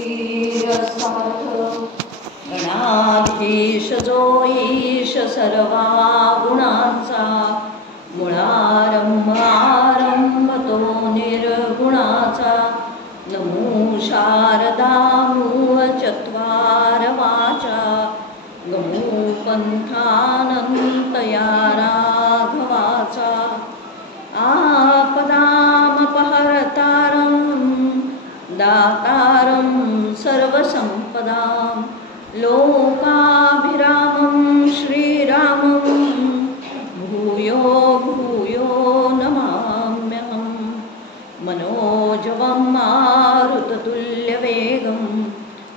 रघुवीरसमर्थ गणाधीश जो ईश सर्वा गुणांचा मुळारंभ आरंभ तो निर्गुणाचा नमो शारदा मूळ चत्वार वाचा गमो पंथानंत या राघवाचा आपदामपहर्तारं दातारं सर्वसंपदां लोकाभिरामं श्रीरामं भूयो भूयो नमाम्यहं मनोजवं मारुततुल्यवेगं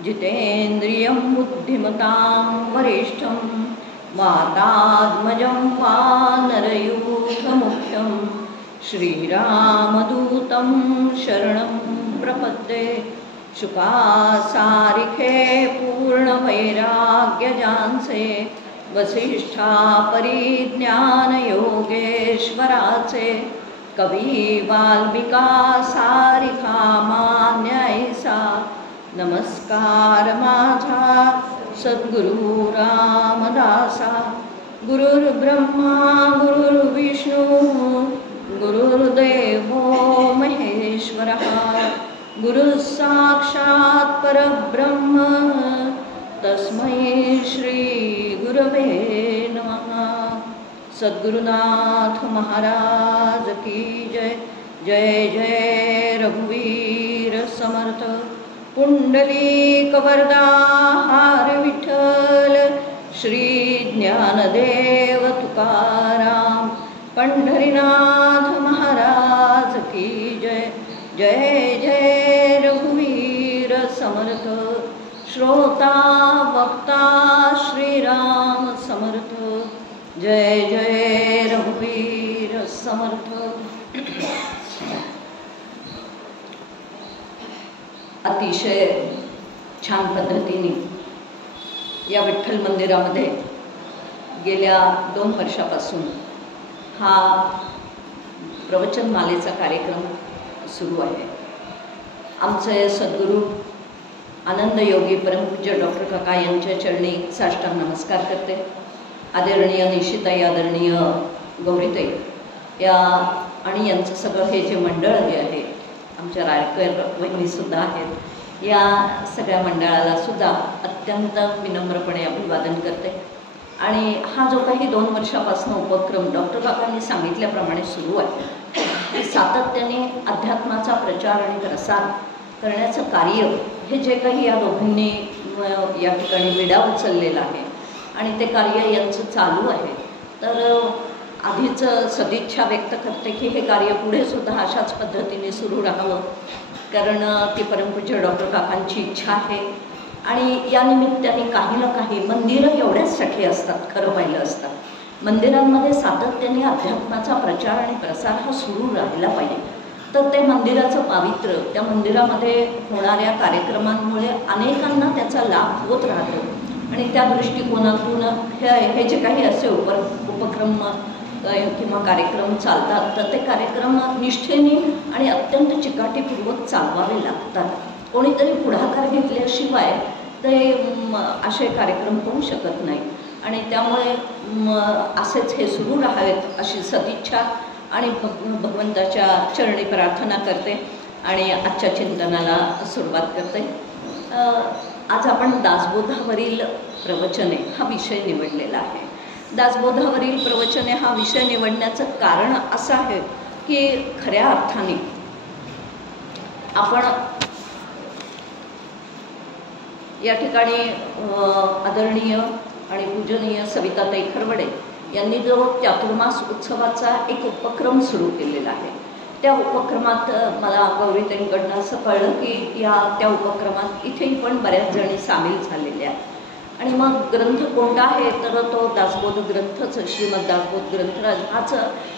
जितेन्द्रियं बुद्धिमतां वरिष्ठं वातात्मजं वानरयूथमुख्यं श्रीरामदूतं शरणं प्रपद्ये शुकासारिखे पूर्णवैराग्यजांसे वसिष्ठा परिज्ञानयोगेश्वराचे कवी वाल्मिका सारिखा मान्यायसा नमस्कार माझा सद्गुरु रामदासा गुरुर्ब्रह्मा गुरुर्विष्णू गुरुर्देवो महेश्वरः गुरुः साक्षात् परब्रह्म तस्मै श्री गुरवे नमः। सद्गुरुनाथ महाराज की जय। जय जय रघुवीर समर्थ पुंडलीक वरदा हार विठ्ठल श्री ज्ञानदेव तुकाराम पंढरीनाथ महाराज की जय। जय जय रघुवीर समर्थ श्रोता वक्ता श्रीराम समर्थ जय जय रघुवीर समर्थ। अतिशय छान पद्धतीने या विठ्ठल मंदिरामध्ये गेल्या 2 वर्षापासून हा प्रवचनमालेचा कार्यक्रम सुरू आहे। आमचे सद्गुरू आनंद योगी परमपूज्य डॉक्टर काका यांच्या चरणी साष्टांग नमस्कार करते। आदरणीय निशिताई, आदरणीय गौरीताई या आणि यांचं सगळं हे जे मंडळ जे आहे, आमच्या रायकर वहिनीसुद्धा आहेत, या सगळ्या मंडळाला सुद्धा अत्यंत विनम्रपणे अभिवादन करते। आणि हा जो काही 2 वर्षापासून उपक्रम डॉक्टर काकांनी सांगितल्याप्रमाणे सुरू आहे, सातत्याने अध्यात्माचा प्रचार आणि प्रसार करण्याचं कार्य हे जे काही या दोघांनी या ठिकाणी विडा उचललेला आहे आणि ते कार्य यांचं चालू आहे, तर आधीच सदिच्छा व्यक्त करते की हे कार्य पुढे सुद्धा अशाच पद्धतीने सुरू राहावं, कारण ती परमपूज्य डॉक्टर काकांची इच्छा आहे। आणि या निमित्ताने काही ना काही मंदिरं एवढ्याचसाठी असतात, खरं पाहिलं असतं मंदिरांमध्ये सातत्याने अध्यात्माचा प्रचार आणि प्रसार हा सुरू राहिला पाहिजे। तर ते मंदिराचं पावित्र्य, त्या मंदिरामध्ये होणाऱ्या कार्यक्रमांमुळे अनेकांना त्याचा लाभ होत राहतो आणि त्या दृष्टिकोनातून हे जे काही असे उपक्रम किंवा कार्यक्रम चालतात, तर ते कार्यक्रम निष्ठेने आणि अत्यंत चिकाटीपूर्वक चालवावे लागतात। कोणीतरी पुढाकार घेतल्याशिवाय ते असे कार्यक्रम होऊ शकत नाही आणि त्यामुळे असेच हे सुरू राहावेत अशी सदिच्छा आणि भगवंताच्या चरणी प्रार्थना करते आणि आजच्या चिंतनाला सुरुवात करते। आज आपण दासबोधावरील प्रवचने हा विषय निवडलेला आहे। दासबोधावरील प्रवचने हा विषय निवडण्याचं कारण असं आहे की खऱ्या अर्थाने आपण या ठिकाणी आदरणीय आणि पूजनीय सविताताई खरवडे यांनी जो चातुर्मास उत्सवाचा एक उपक्रम सुरू केलेला आहे, त्या उपक्रमात मला गौरीताईंकडनं असं कळलं की त्या उपक्रमात इथेही पण बऱ्याच जणी सामील झालेल्या आहेत। आणि मग ग्रंथ कोणता आहे, तर तो दासबोध ग्रंथच, श्रीमद दासबोध ग्रंथराज हाच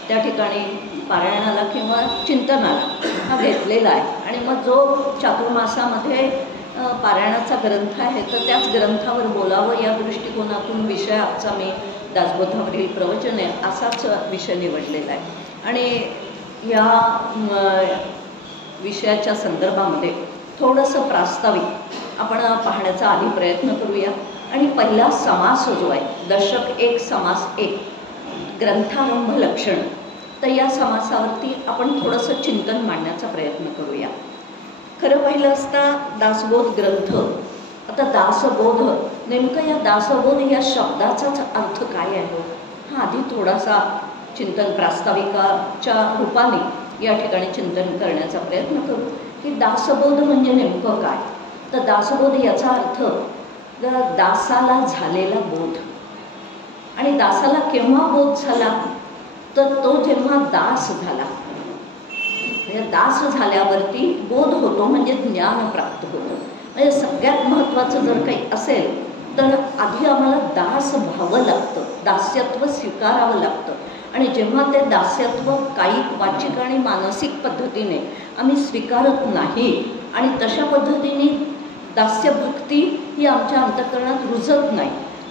त्या ठिकाणी पारायणाला किंवा चिंतनाला हा घेतलेला आहे। आणि मग जो चातुर्मासामध्ये पारायणाचा ग्रंथ आहे, तर त्याच ग्रंथावर बोलावं या दृष्टिकोनातून विषय आजचा मी दासबोधावरील प्रवचने असाच विषय निवडलेला आहे। आणि या विषयाच्या संदर्भामध्ये थोडंसं प्रास्ताविक आपण पाहण्याचा आधी प्रयत्न करूया. आणि पहिला समास जो आहे, दशक 1 समास 1, ग्रंथारंभ लक्षण, तर या समासावरती आपण थोडंसं चिंतन मांडण्याचा प्रयत्न करूया. खरं पाहिलं असता दासबोध ग्रंथ, आता दासबोध, नेमकं या दासबोध या शब्दाचाच अर्थ काय आहे हा आधी थोडासा चिंतन प्रास्ताविकाच्या रूपाने या ठिकाणी चिंतन करण्याचा प्रयत्न करू की दासबोध म्हणजे नेमकं काय. तर दासबोध याचा अर्थ दासाला झालेला बोध. आणि दासाला केव्हा बोध झाला, तर तो जेव्हा दास झाला. दास झाल्यावरती बोध होतो, म्हणजे ज्ञान प्राप्त होतं. म्हणजे सगळ्यात महत्त्वाचं जर काही असेल तर आधी आम्हाला दास व्हावं लागतं, दास्यत्व स्वीकारावं लागतं. आणि जेव्हा ते दास्यत्व काही वाचिक आणि मानसिक पद्धतीने आम्ही स्वीकारत नाही आणि तशा पद्धतीने दास्यभक्ती ही आमच्या अंतःकरणात रुजत नाही,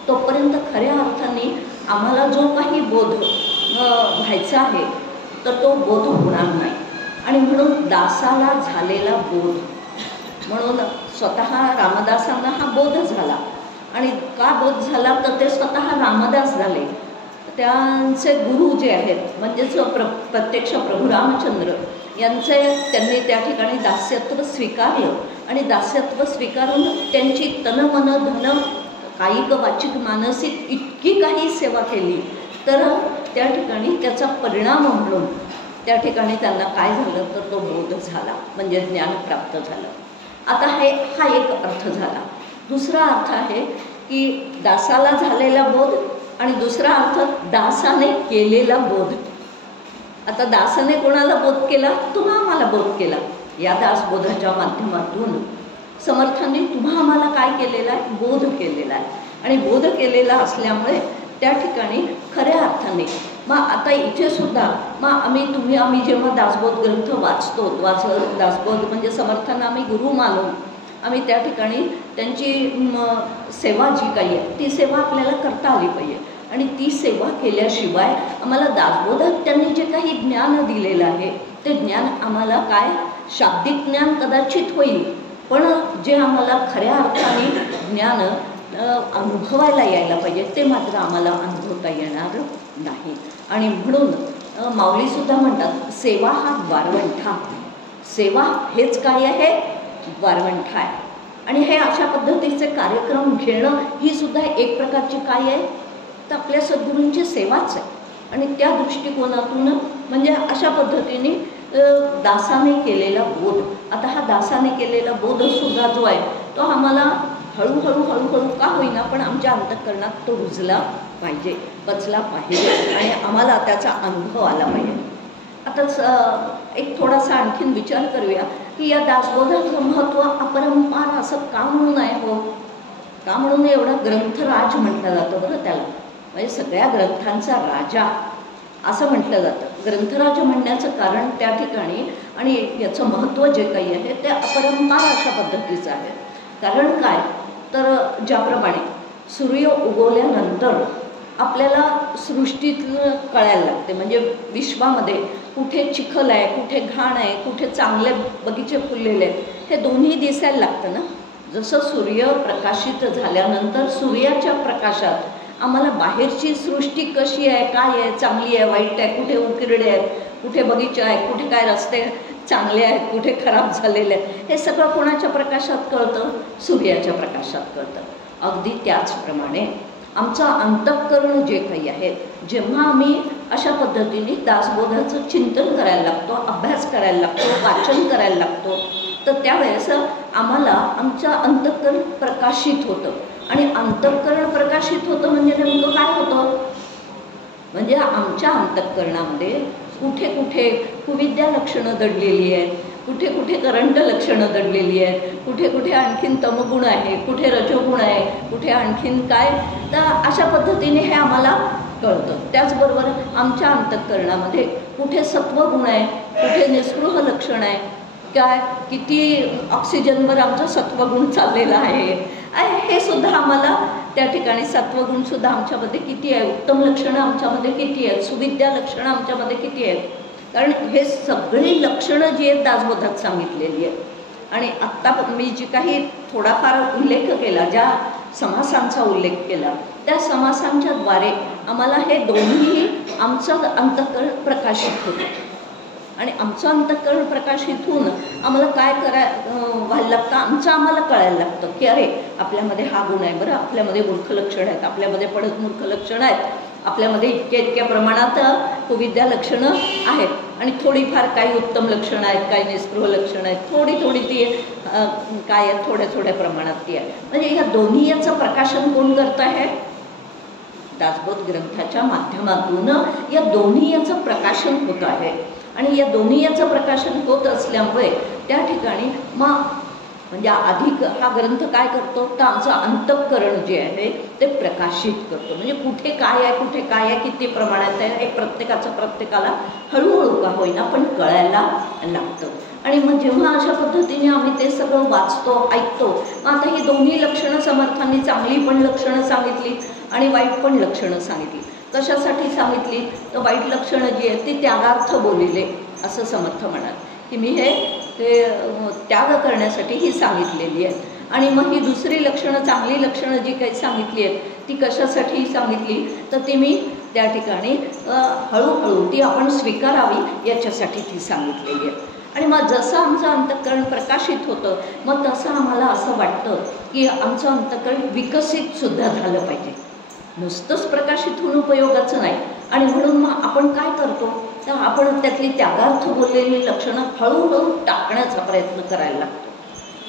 तोपर्यंत खऱ्या अर्थाने आम्हाला जो काही बोध व्हायचा आहे तर तो बोध होणार नाही. आणि म्हणून दासाला झालेला बोध, म्हणून स्वतः रामदासांना हा बोध झाला. आणि का बोध झाला, तर ते स्वतः रामदास झाले. त्यांचे गुरु जे आहेत म्हणजेच प्रत्यक्ष प्रभू रामचंद्र त्यांनी त्या ठिकाणी दास्यत्व स्वीकारलं. आणि दास्यत्व स्वीकारून त्यांची तन मन धन कायिक वाचिक मानसिक इतकी काही सेवा केली, तर त्या ठिकाणी त्याचा परिणाम म्हणून त्या ठिकाणी त्यांना काय झालं, तर तो बोध झाला, म्हणजे ज्ञान प्राप्त झालं. आता हा एक अर्थ झाला. दुसरा अर्थ आहे की दासाला झालेला बोध, आणि दुसरा अर्थ दासाने केलेला बोध. आता दासाने कोणाला बोध केला, तुम्हा आम्हाला बोध केला. या दासबोधाच्या माध्यमातून समर्थांनी तुम्हा आम्हाला काय केलेला आहे, बोध केलेला आहे. आणि बोध केलेला असल्यामुळे त्या ठिकाणी खऱ्या अर्थाने मग आता इथे सुद्धा मग आम्ही जेव्हा दासबोध ग्रंथ वाचतो, दासबोध म्हणजे समर्थांना आम्ही गुरु मानून आम्ही त्या ठिकाणी त्यांची सेवा जी काही आहे ती सेवा आपल्याला करता आली पाहिजे. आणि ती सेवा केल्याशिवाय आम्हाला दासबोधात त्यांनी जे काही ज्ञान दिलेलं आहे ते ज्ञान आम्हाला काय, शाब्दिक ज्ञान कदाचित होईल, पण जे आम्हाला खऱ्या अर्थाने ज्ञान अनुभवायला यायला पाहिजे ते मात्र आम्हाला अनुभवता येणार नाही. आणि म्हणून माऊलीसुद्धा म्हणतात, सेवा हा वारवंठा. सेवा हेच काय आहे, वारवंठा आहे. आणि हे अशा पद्धतीचे कार्यक्रम घेणं ही सुद्धा एक प्रकारची काय आहे, तर आपल्या सद्गुरूंची सेवाच आहे. आणि त्या दृष्टिकोनातून म्हणजे अशा पद्धतीने दासाने केलेला बोध. आता हा दासाने केलेला बोधसुद्धा जो आहे तो आम्हाला हळूहळू का होईना पण आमच्या अंतःकरणात तो रुजला पाहिजे, पचला पाहिजे आणि आम्हाला त्याचा अनुभव आला पाहिजे. आता एक थोडासा आणखीन विचार करूया की या दासबोधाचं महत्त्व अपरंपार असं का म्हणून आहे हो, का म्हणून एवढा ग्रंथराज म्हटलं जातं बरं त्याला, म्हणजे सगळ्या ग्रंथांचा राजा असं म्हटलं जातं. ग्रंथराज म्हणण्याचं कारण त्या ठिकाणी आणि याचं महत्त्व जे काही आहे ते अपरंपार अशा पद्धतीचं आहे. कारण काय, तर ज्याप्रमाणे सूर्य उगवल्यानंतर आपल्याला सृष्टीतलं कळायला लागते, म्हणजे विश्वामध्ये कुठे चिखल आहे, कुठे घाण आहे, कुठे चांगले बगीचे फुललेले आहेत, हे दोन्ही दिसायला लागतं ना. जसं सूर्य प्रकाशित झाल्यानंतर सूर्याच्या प्रकाशात आम्हाला बाहेरची सृष्टी कशी आहे, काय आहे, चांगली आहे, वाईट आहे, कुठे उकिरडे आहेत, कुठे बगीचे आहेत, कुठे काय रस्ते चांगले आहेत, कुठे खराब झालेले आहेत, हे सगळं कोणाच्या प्रकाशात कळतं, सूर्याच्या प्रकाशात कळतं. अगदी त्याचप्रमाणे आमचं अंतःकरण जे काही आहे, जेव्हा आम्ही अशा पद्धतीने दासबोधाचं चिंतन करायला लागतो, अभ्यास करायला लागतो, वाचन करायला लागतो, तर त्यावेळेस आम्हाला आमचं अंतःकरण प्रकाशित होतं. आणि अंतःकरण प्रकाशित होतं म्हणजे नेमकं काय होतं, म्हणजे आमच्या अंतःकरणामध्ये कुठे कुठे कुविद्या लक्षणं दडलेली आहेत, कुठे कुठे करंट लक्षणं दडलेली आहेत, कुठे कुठे आणखीन तमगुण आहे, कुठे रजोगुण आहे, कुठे आणखीन काय, तर अशा पद्धतीने हे आम्हाला कळतं. त्याचबरोबर आमच्या अंतःकरणामध्ये कुठे सत्वगुण आहे, कुठे निस्पृह लक्षण आहे, काय किती ऑक्सिजनवर आमचं सत्वगुण चाललेला आहे, हे सुद्धा आम्हाला त्या ठिकाणी सत्वगुणसुद्धा आमच्यामध्ये किती आहे, उत्तम लक्षणं आमच्यामध्ये किती आहेत, सुविद्या लक्षणं आमच्यामध्ये किती आहेत. कारण हे सगळी लक्षणं जी आहेत दासबोधात सांगितलेली आहेत. आणि आत्ता मी जी काही थोडाफार उल्लेख केला, ज्या समासांचा उल्लेख केला, त्या समासांच्या द्वारे आम्हाला हे दोन्ही आमचं अंतःकरण प्रकाशित होतं. आणि आमचं अंतःकरण प्रकाशित होऊन आम्हाला काय व्हायला लागतं, आम्हाला कळायला लागतं की अरे आपल्यामध्ये हा गुण आहे, बरं आपल्यामध्ये मूर्ख लक्षणं आहेत, आपल्यामध्ये पडत मूर्ख लक्षणं आहेत, आपल्यामध्ये इतक्या प्रमाणात कुविद्या लक्षणं आहेत, आणि थोडीफार काही उत्तम लक्षणं आहेत, काही निस्पृह लक्षणं आहेत, थोडी ती काय आहे, थोड्या प्रमाणात ती आहे. म्हणजे या दोन्ही याचं प्रकाशन कोण करत आहे? दासबोध ग्रंथाच्या माध्यमातून या दोन्ही याचं प्रकाशन होत आहे. आणि या दोन्ही याचं प्रकाशन होत असल्यामुळे त्या ठिकाणी मग म्हणजे अधिक हा ग्रंथ काय करतो तर आमचं अंतःकरण जे आहे ते प्रकाशित करतो. म्हणजे कुठे काय आहे, किती प्रमाणात आहे, हे प्रत्येकाला हळूहळू का होईना पण कळायला लागतं. आणि मग जेव्हा अशा पद्धतीने आम्ही ते सगळं वाचतो, ऐकतो, मग आता ही दोन्ही लक्षणं समर्थांनी चांगली पण लक्षणं सांगितली आणि वाईट पण लक्षणं सांगितली. कशासाठी सांगितली तर वाईट लक्षणं जी आहेत ती त्यागार्थ बोलिले असं समर्थ म्हणाल की मी ते त्याग करण्यासाठी ही सांगितलेली आहे. आणि मग ही दुसरी लक्षणं, चांगली लक्षणं जी काही सांगितली आहेत ती कशासाठी सांगितली तर ती मी त्या ठिकाणी हळूहळू ती आपण स्वीकारावी याच्यासाठी ती सांगितलेली आहे. आणि मग जसं आमचं अंतःकरण प्रकाशित होतं मग तसं आम्हाला असं वाटतं की आमचं अंतःकरण विकसितसुद्धा झालं पाहिजे. नुसतंच प्रकाशित होऊन उपयोगाचं नाही. आणि म्हणून मग आपण काय करतो तर आपण त्यातली त्यागार्थ बोललेली लक्षणं हळूहळू टाकण्याचा प्रयत्न करायला लागतो.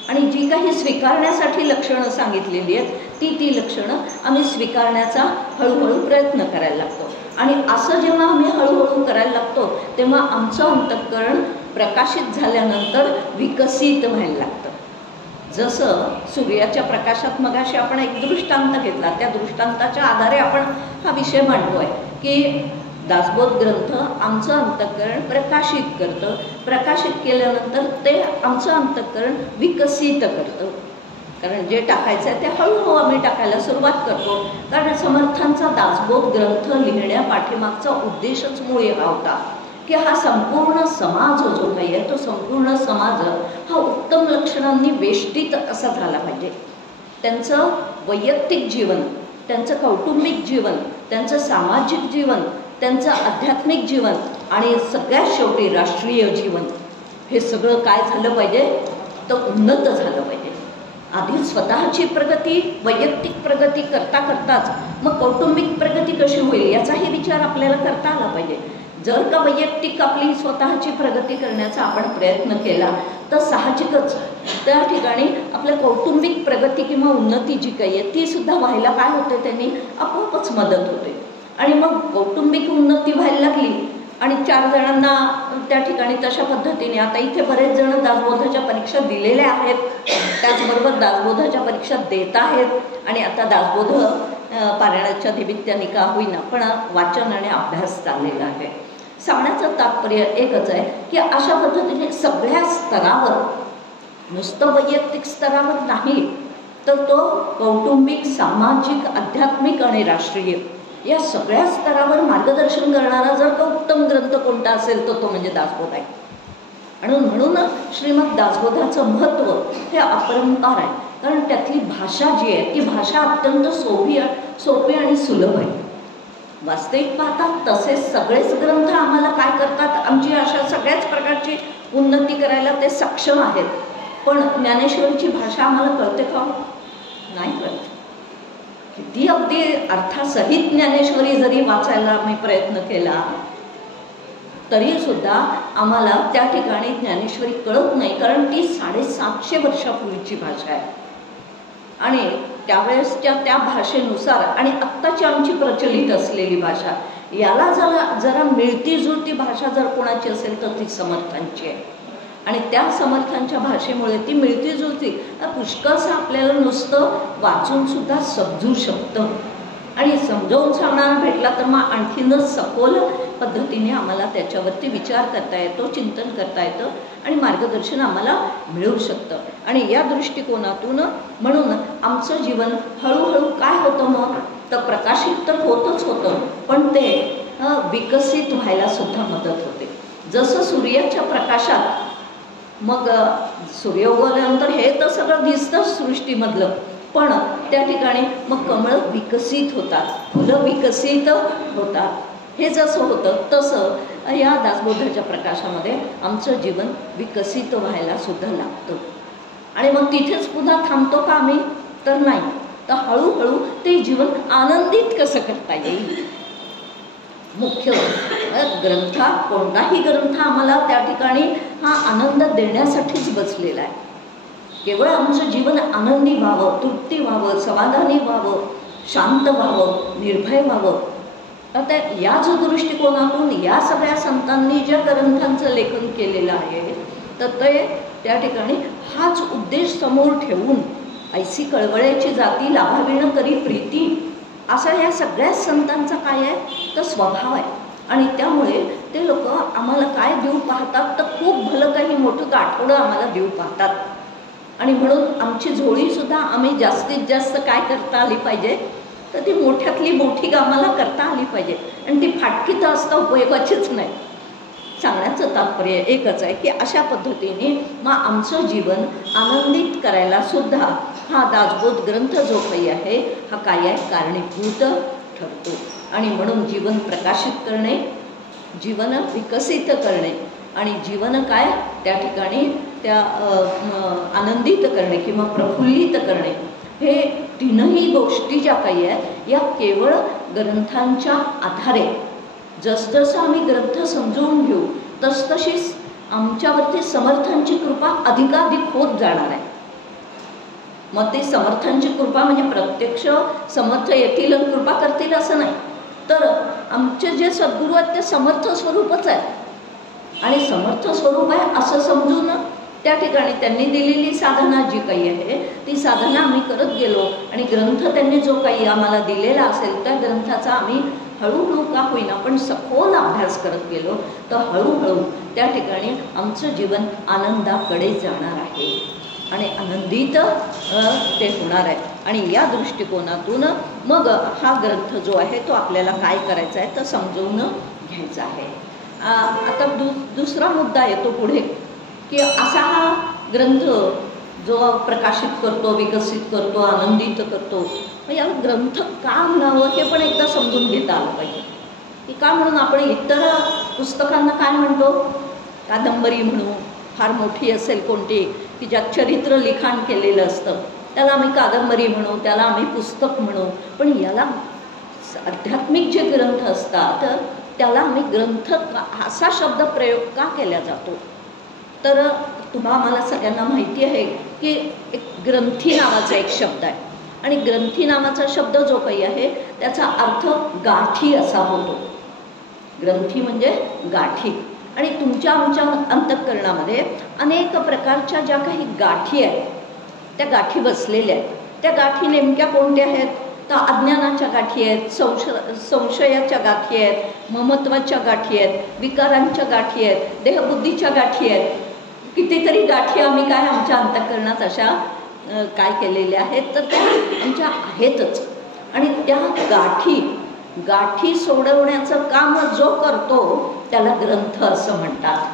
आणि जी काही स्वीकारण्यासाठी लक्षणं सांगितलेली आहेत ती लक्षणं आम्ही स्वीकारण्याचा हळूहळू प्रयत्न करायला लागतो. आणि असं जेव्हा आम्ही हळूहळू करायला लागतो तेव्हा आमचं अंतःकरण प्रकाशित झाल्यानंतर विकसित व्हायला लागतं. जसं सूर्याच्या प्रकाशात मगाशी आपण एक दृष्टांत घेतला, त्या दृष्टांताच्या आधारे आपण हा विषय मांडतो आहे की दासबोध ग्रंथ आमचं अंतःकरण प्रकाशित करतं. प्रकाशित केल्यानंतर ते आमचं अंतःकरण विकसित करतं. कारण जे टाकायचं आहे ते हळूहळू आम्ही टाकायला सुरुवात करतो. कारण समर्थांचा दासबोध ग्रंथ लिहिण्या पाठीमागचा उद्देशच मुळे हा होता की हा संपूर्ण समाज जो काही आहे तो संपूर्ण समाज हा उत्तम लक्षणांनी वेष्टित असा झाला पाहिजे. त्यांचं वैयक्तिक जीवन, त्यांचं कौटुंबिक जीवन, त्यांचं सामाजिक जीवन, त्यांचं आध्यात्मिक जीवन आणि सगळ्यात शेवटी राष्ट्रीय जीवन हे सगळं काय झालं पाहिजे तर उन्नत झालं पाहिजे. आधी स्वतःची प्रगती, वैयक्तिक प्रगती करताच मग कौटुंबिक प्रगती कशी होईल याचाही विचार आपल्याला करता आला पाहिजे. जर का वैयक्तिक आपली स्वतःची प्रगती करण्याचा आपण प्रयत्न केला तर साहजिकच त्या ठिकाणी आपल्या कौटुंबिक प्रगती किंवा उन्नती जी काही आहे ती सुद्धा व्हायला काय होते, त्यांनी आपोआपच मदत होते. आणि मग कौटुंबिक उन्नती व्हायला लागली आणि 4 जणांना त्या ठिकाणी तशा पद्धतीने आता इथे बरेच जण दासबोधाच्या परीक्षा दिलेल्या आहेत, त्याचबरोबर दासबोधाच्या परीक्षा देत आहेत आणि आता दासबोध पारायणाच्या निमित्ताने का होईना पण वाचन आणि अभ्यास चाललेला आहे. सांगण्याचं तात्पर्य एकच आहे की अशा पद्धतीने सगळ्या स्तरावर, नुसतं वैयक्तिक स्तरावर नाही तर तो कौटुंबिक, सामाजिक, आध्यात्मिक आणि राष्ट्रीय या सगळ्या स्तरावर मार्गदर्शन करणारा जर का उत्तम ग्रंथ कोणता असेल तर तो म्हणजे दासबोध आहे. आणि म्हणून श्रीमद दासबोधाचं महत्त्व हे अपरंपार आहे. कारण त्यातली भाषा जी आहे ती भाषा अत्यंत सोपी आणि सुलभ आहे. वास्तविक पाहता तसेच सगळेच ग्रंथ आम्हाला काय करतात, आमची अशा सगळ्याच प्रकारची उन्नती करायला ते सक्षम आहेत. पण ज्ञानेश्वरीची भाषा आम्हाला कळते का? नाही कळत. किती अगदी अर्थासहित ज्ञानेश्वरी जरी वाचायला मी प्रयत्न केला तरीसुद्धा आम्हाला त्या ठिकाणी ज्ञानेश्वरी कळत नाही. कारण ती 750 वर्षापूर्वीची भाषा आहे आणि त्यावेळेसच्या त्या भाषेनुसार आणि आत्ताची आमची प्रचलित असलेली भाषा याला जरा मिळती जुळती भाषा जर कोणाची असेल तर ती समर्थांची आहे. आणि त्या समर्थांच्या भाषेमुळे ती मिळती जुळती पुष्कळसं आपल्याला नुसतं वाचूनसुद्धा समजू शकतं. आणि समजावून सांगणारा भेटला तर मग आणखीनच सखोल पद्धतीने आम्हाला त्याच्यावरती विचार करता येतो, चिंतन करता येतं आणि मार्गदर्शन आम्हाला मिळू शकतं. आणि या दृष्टिकोनातून म्हणून आमचं जीवन हळूहळू काय होतं मग तर प्रकाशित तर होतच होतं पण ते विकसित व्हायला सुद्धा मदत होते. जसं सूर्याच्या प्रकाशात मग सूर्य उगवल्यानंतर हे तर सगळं दिसतंच सृष्टीमधलं, पण त्या ठिकाणी मग कमळं विकसित होतात, फुलं विकसित होतात. हे जसं होतं तसं या दासबोधाच्या प्रकाशामध्ये आमचं जीवन विकसित व्हायला सुद्धा लागतं. आणि मग तिथेच पुन्हा थांबतो का आम्ही? तर नाही. तर हळूहळू ते जीवन आनंदित कसं करता येईल. मुख्य ग्रंथ, कोणताही ग्रंथ आम्हाला त्या ठिकाणी हा आनंद देण्यासाठीच बसलेला आहे. केवळ आमचं जीवन आनंदी व्हावं, तृप्ती व्हावं, समाधानी व्हावं, शांत व्हावं, निर्भय व्हावं. आता याच दृष्टिकोनातून या सगळ्या संतांनी ज्या ग्रंथांचं लेखन केलेलं आहे, तर ते त्या ठिकाणी हाच उद्देश समोर ठेवून ऐसी कळवळ्याची जाती लाभाविण करी प्रीती, असा या सगळ्या संतांचा काय आहे तर स्वभाव आहे. आणि त्यामुळे ते लोक आम्हाला काय देऊ पाहतात तर खूप भलं काही मोठं गाठोडं आम्हाला देऊ पाहतात. आणि म्हणून आमची झोळीसुद्धा आम्ही जास्तीत जास्त काय करता आली पाहिजे तर ती मोठ्यातली मोठी आम्हाला करता आली पाहिजे. आणि ती फाटकी तर असता उपयोगाचीच नाही. सांगण्याचं तात्पर्य एकच आहे की अशा पद्धतीने मग आमचं जीवन आनंदित करायला सुद्धा हा दासबोध ग्रंथ जो काही आहे हा काय आहे कारणीभूत ठरतो. आणि म्हणून जीवन प्रकाशित करणे, जीवन विकसित करणे आणि जीवन काय त्या ठिकाणी त्या आनंदित करणे किंवा प्रफुल्लित करणे, हे तीनही गोष्टी ज्या काही आहेत या केवळ ग्रंथांच्या आधारे जसजसं आम्ही ग्रंथ समजून घेऊ तसतशीच आमच्यावरती समर्थांची कृपा अधिकाधिक होत जाणार आहे. मग ते समर्थांची कृपा म्हणजे प्रत्यक्ष समर्थ येतील आणि कृपा करतील असं नाही, तर आमचे जे सद्गुरू आहेत ते समर्थ स्वरूपच आहेत. आणि समर्थ स्वरूप आहे असं समजून त्या ठिकाणी त्यांनी दिलेली साधना जी काही आहे ती साधना आम्ही करत गेलो आणि ग्रंथ त्यांनी जो काही आम्हाला दिलेला असेल त्या ग्रंथाचा आम्ही हळूहळू का होईना पण सखोल अभ्यास करत गेलो तर हळूहळू त्या ठिकाणी आमचं जीवन आनंदाकडे जाणार आहे आणि आनंदित ते होणार आहे. आणि या दृष्टिकोनातून मग हा ग्रंथ जो आहे तो आपल्याला काय करायचा आहे तर समजवून घ्यायचा आहे. आता दुसरा मुद्दा येतो पुढे की असा हा ग्रंथ जो प्रकाशित करतो, विकसित करतो, आनंदित करतो, मग याला ग्रंथ का म्हणावं हे पण एकदा समजून घेता आलं पाहिजे. की का म्हणून आपण इतर पुस्तकांना काय म्हणतो, कादंबरी म्हणू, फार मोठी असेल कोणती की ज्यात चरित्र लिखाण केलेलं असतं त्याला आम्ही कादंबरी म्हणू, त्याला आम्ही पुस्तक म्हणू. पण याला आध्यात्मिक जे ग्रंथ असतात त्याला आम्ही ग्रंथ असा शब्द प्रयोग का केला जातो तर आम्हाला सगळ्यांना माहिती आहे की एक ग्रंथी नावाचा एक शब्द आहे आणि ग्रंथी नावाचा शब्द जो काही आहे त्याचा अर्थ गाठी असा होतो. ग्रंथी म्हणजे गाठी. आणि तुमच्या आमच्या अंतःकरणामध्ये अनेक प्रकारच्या ज्या काही गाठी आहेत त्या गाठी बसलेल्या आहेत. त्या गाठी नेमक्या कोणत्या आहेत तर अज्ञानाच्या गाठी आहेत, संशयाच्या गाठी आहेत, ममत्वाच्या गाठी आहेत, विकारांच्या गाठी आहेत, देहबुद्धीच्या गाठी आहेत. कितीतरी गाठी आम्ही काय आमच्या अंतःकरणात अशा काय केलेल्या आहेत तर त्या आमच्या आहेतच. आणि त्या गाठी सोडवण्याचं काम जो करतो त्याला ग्रंथ असं म्हणतात.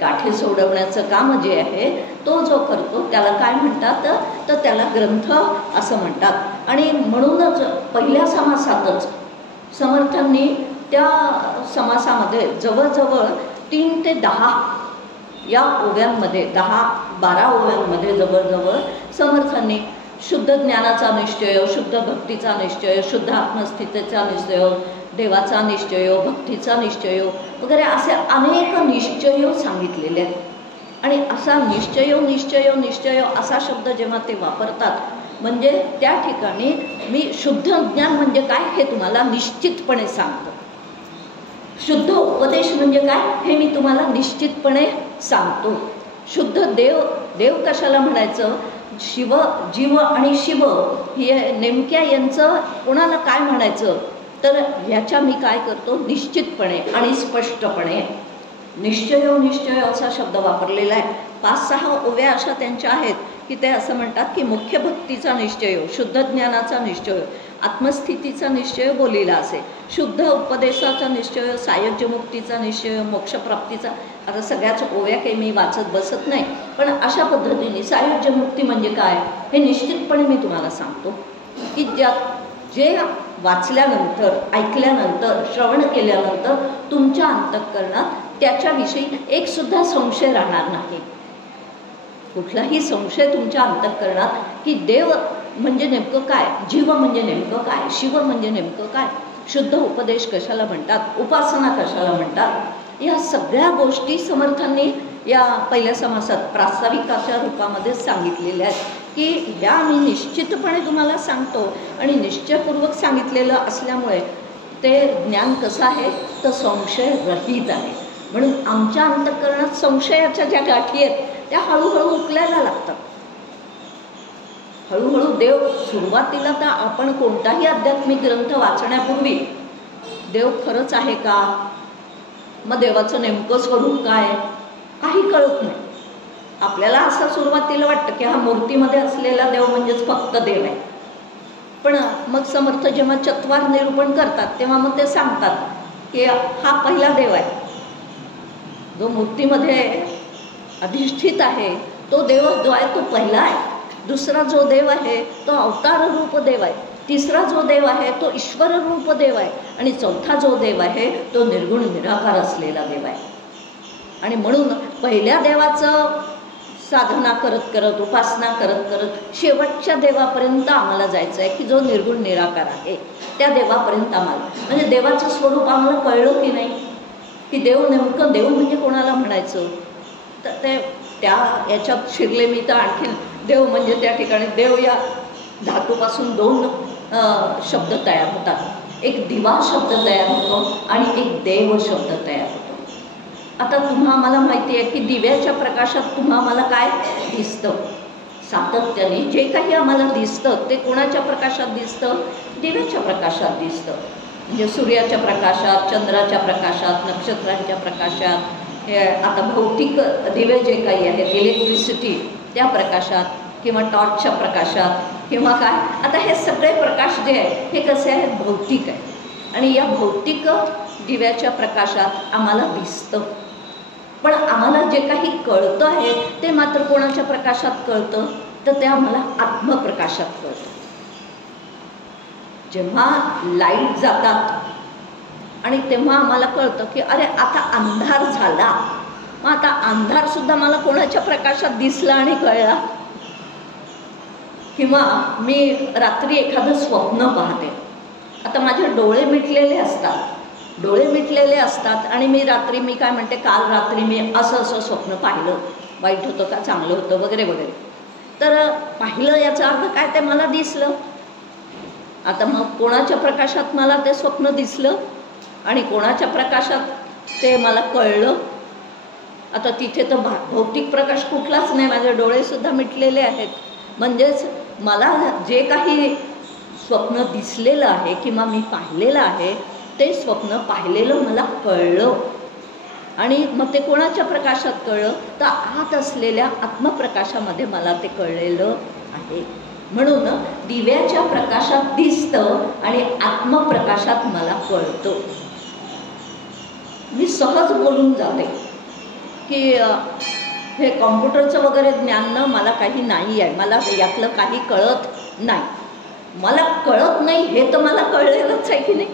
गाठी सोडवण्याचं काम जे आहे तो जो करतो त्याला काय म्हणतात तर त्याला ग्रंथ असं म्हणतात. आणि म्हणूनच पहिल्या समासातच समर्थांनी त्या समासामध्ये जवळजवळ 3 ते 10 या ओव्यांमध्ये 10-12 ओव्यांमध्ये जवळजवळ समर्थांनी शुद्ध ज्ञानाचा निश्चय, शुद्ध भक्तीचा निश्चय, शुद्ध आत्मस्थितीचा निश्चय, देवाचा निश्चय, भक्तीचा निश्चय वगैरे असे अनेक निश्चय सांगितलेले आहेत. आणि असा निश्चय असा शब्द जेव्हा ते वापरतात म्हणजे त्या ठिकाणी मी शुद्ध ज्ञान म्हणजे काय हे तुम्हाला निश्चितपणे सांगतो. शुद्ध उपदेश म्हणजे काय हे मी तुम्हाला निश्चितपणे सांगतो. शुद्ध देव कशाला म्हणायचं, जीव आणि शिव हे नेमक्या यांचं कोणाला काय म्हणायचं तर ह्याच्या मी काय करतो निश्चितपणे आणि स्पष्टपणे निश्चय असा शब्द वापरलेला आहे. 5-6 ओव्या अशा त्यांच्या आहेत की ते असं म्हणतात की मुख्य भक्तीचा निश्चय, शुद्ध ज्ञानाचा निश्चय, आत्मस्थितीचा निश्चय बोलीला असे, शुद्ध उपदेशाचा निश्चय, सायुज्य मुक्तीचा निश्चय, मोक्षप्राप्तीचा, आता सगळ्याच ओव्या काही मी वाचत बसत नाही, पण अशा पद्धतीने सायुज्य मुक्ती म्हणजे काय हे निश्चितपणे मी तुम्हाला सांगतो की जे वाचल्यानंतर, ऐकल्यानंतर, श्रवण केल्यानंतर तुमच्या अंतःकरणात त्याच्याविषयी एक सुद्धा संशय राहणार नाही. कुठलाही संशय तुमच्या अंतःकरणात की देव म्हणजे नेमकं काय, जीव म्हणजे नेमकं काय, शिव म्हणजे नेमकं काय, शुद्ध उपदेश कशाला म्हणतात, उपासना कशाला म्हणतात, या सगळ्या गोष्टी समर्थांनी या पहिल्या समासात प्रास्ताविकाच्या रूपामध्ये सांगितलेल्या आहेत की ह्या मी निश्चितपणे तुम्हाला सांगतो आणि निश्चयपूर्वक सांगितलेलं असल्यामुळे ते ज्ञान कसं आहे तर संशय रहित आहे. म्हणून आमच्या अंतःकरणात संशयाच्या ज्या गाठी आहेत त्या हळूहळू उकलायला लागतात. हळूहळू देव, सुरुवातीला तर आपण कोणताही आध्यात्मिक ग्रंथ वाचण्यापूर्वी देव खरंच आहे का, मग देवाचं नेमकं स्वरूप काय, काही कळत नाही. आपल्याला असं सुरुवातीला वाटतं की हा मूर्तीमध्ये असलेला देव म्हणजेच फक्त देव आहे. पण मग समर्थ जेव्हा चत्वार निरूपण करतात तेव्हा मग ते सांगतात की हा पहिला देव आहे, जो मूर्तीमध्ये अधिष्ठित आहे तो देव जो आहे तो पहिला आहे. दुसरा जो देव आहे तो अवतार रूप देव आहे. तिसरा जो देव आहे तो ईश्वर रूप देव आहे. आणि चौथा जो देव आहे तो निर्गुण निराकार असलेला देव आहे. आणि म्हणून पहिल्या देवाचं साधना करत करत, उपासना करत करत शेवटच्या देवापर्यंत आम्हाला जायचं आहे की जो निर्गुण निराकार आहे. त्या देवापर्यंत आम्हाला, म्हणजे देवाचं स्वरूप आम्हाला कळलं की नाही, की देव नेमकं देव म्हणजे कोणाला म्हणायचं. तर ते त्या याच्यात शिरले मी तर आणखीन देव म्हणजे त्या ठिकाणी देव या धातूपासून दोन शब्द तयार होतात. एक दिवा शब्द तयार होतो आणि एक देव शब्द तयार होतो. आता आम्हाला माहिती आहे की दिव्याच्या प्रकाशात आम्हाला काय दिसतं, सातत्याने जे काही आम्हाला दिसतं ते कोणाच्या प्रकाशात दिसतं, दिव्याच्या प्रकाशात दिसतं. म्हणजे सूर्याच्या प्रकाशात, चंद्राच्या प्रकाशात, नक्षत्रांच्या प्रकाशात, हे आता भौतिक दिवे जे काही आहेत, इलेक्ट्रिसिटी त्या प्रकाशात किंवा टॉर्चच्या प्रकाशात किंवा काय, आता हे सगळे प्रकाश जे आहे हे कसे आहेत, भौतिक आहे. आणि या भौतिक दिव्याच्या प्रकाशात आम्हाला दिसतं. पण आम्हाला जे काही कळतं आहे ते मात्र कोणाच्या प्रकाशात कळतं तर ते आम्हाला आत्मप्रकाशात कळतं. जेव्हा लाईट जातात आणि तेव्हा आम्हाला कळतं की अरे आता अंधार झाला, मग आता अंधारसुद्धा मला कोणाच्या प्रकाशात दिसला आणि कळला. किंवा मी रात्री एखादं स्वप्न पाहते, आता माझे डोळे मिटलेले असतात आणि मी रात्री मी काय म्हणते, काल रात्री मी असं स्वप्न पाहिलं, वाईट होतं का चांगलं होतं वगैरे वगैरे. तर पाहिलं याचा अर्थ काय, ते मला दिसलं. आता मग कोणाच्या प्रकाशात मला ते स्वप्न दिसलं आणि कोणाच्या प्रकाशात ते मला कळलं. आता तिथे तर भौतिक प्रकाश कुठलाच नाही, माझे डोळेसुद्धा मिटलेले आहेत. म्हणजेच मला जे काही स्वप्न दिसलेलं आहे किंवा मी पाहिलेलं आहे ते स्वप्न पाहिलेलं मला कळलं. आणि मग ते कोणाच्या प्रकाशात कळलं तर आत असलेल्या आत्मप्रकाशामध्ये मला ते कळलेलं आहे. म्हणून दिव्याच्या प्रकाशात दिसतं आणि आत्मप्रकाशात मला कळतं. मी सहज बोलून जाते की हे कॉम्प्युटरचं वगैरे ज्ञान मला काही नाही आहे, मला यातलं काही कळत नाही. मला कळत नाही हे तर मला कळलेलंच आहे की नाही.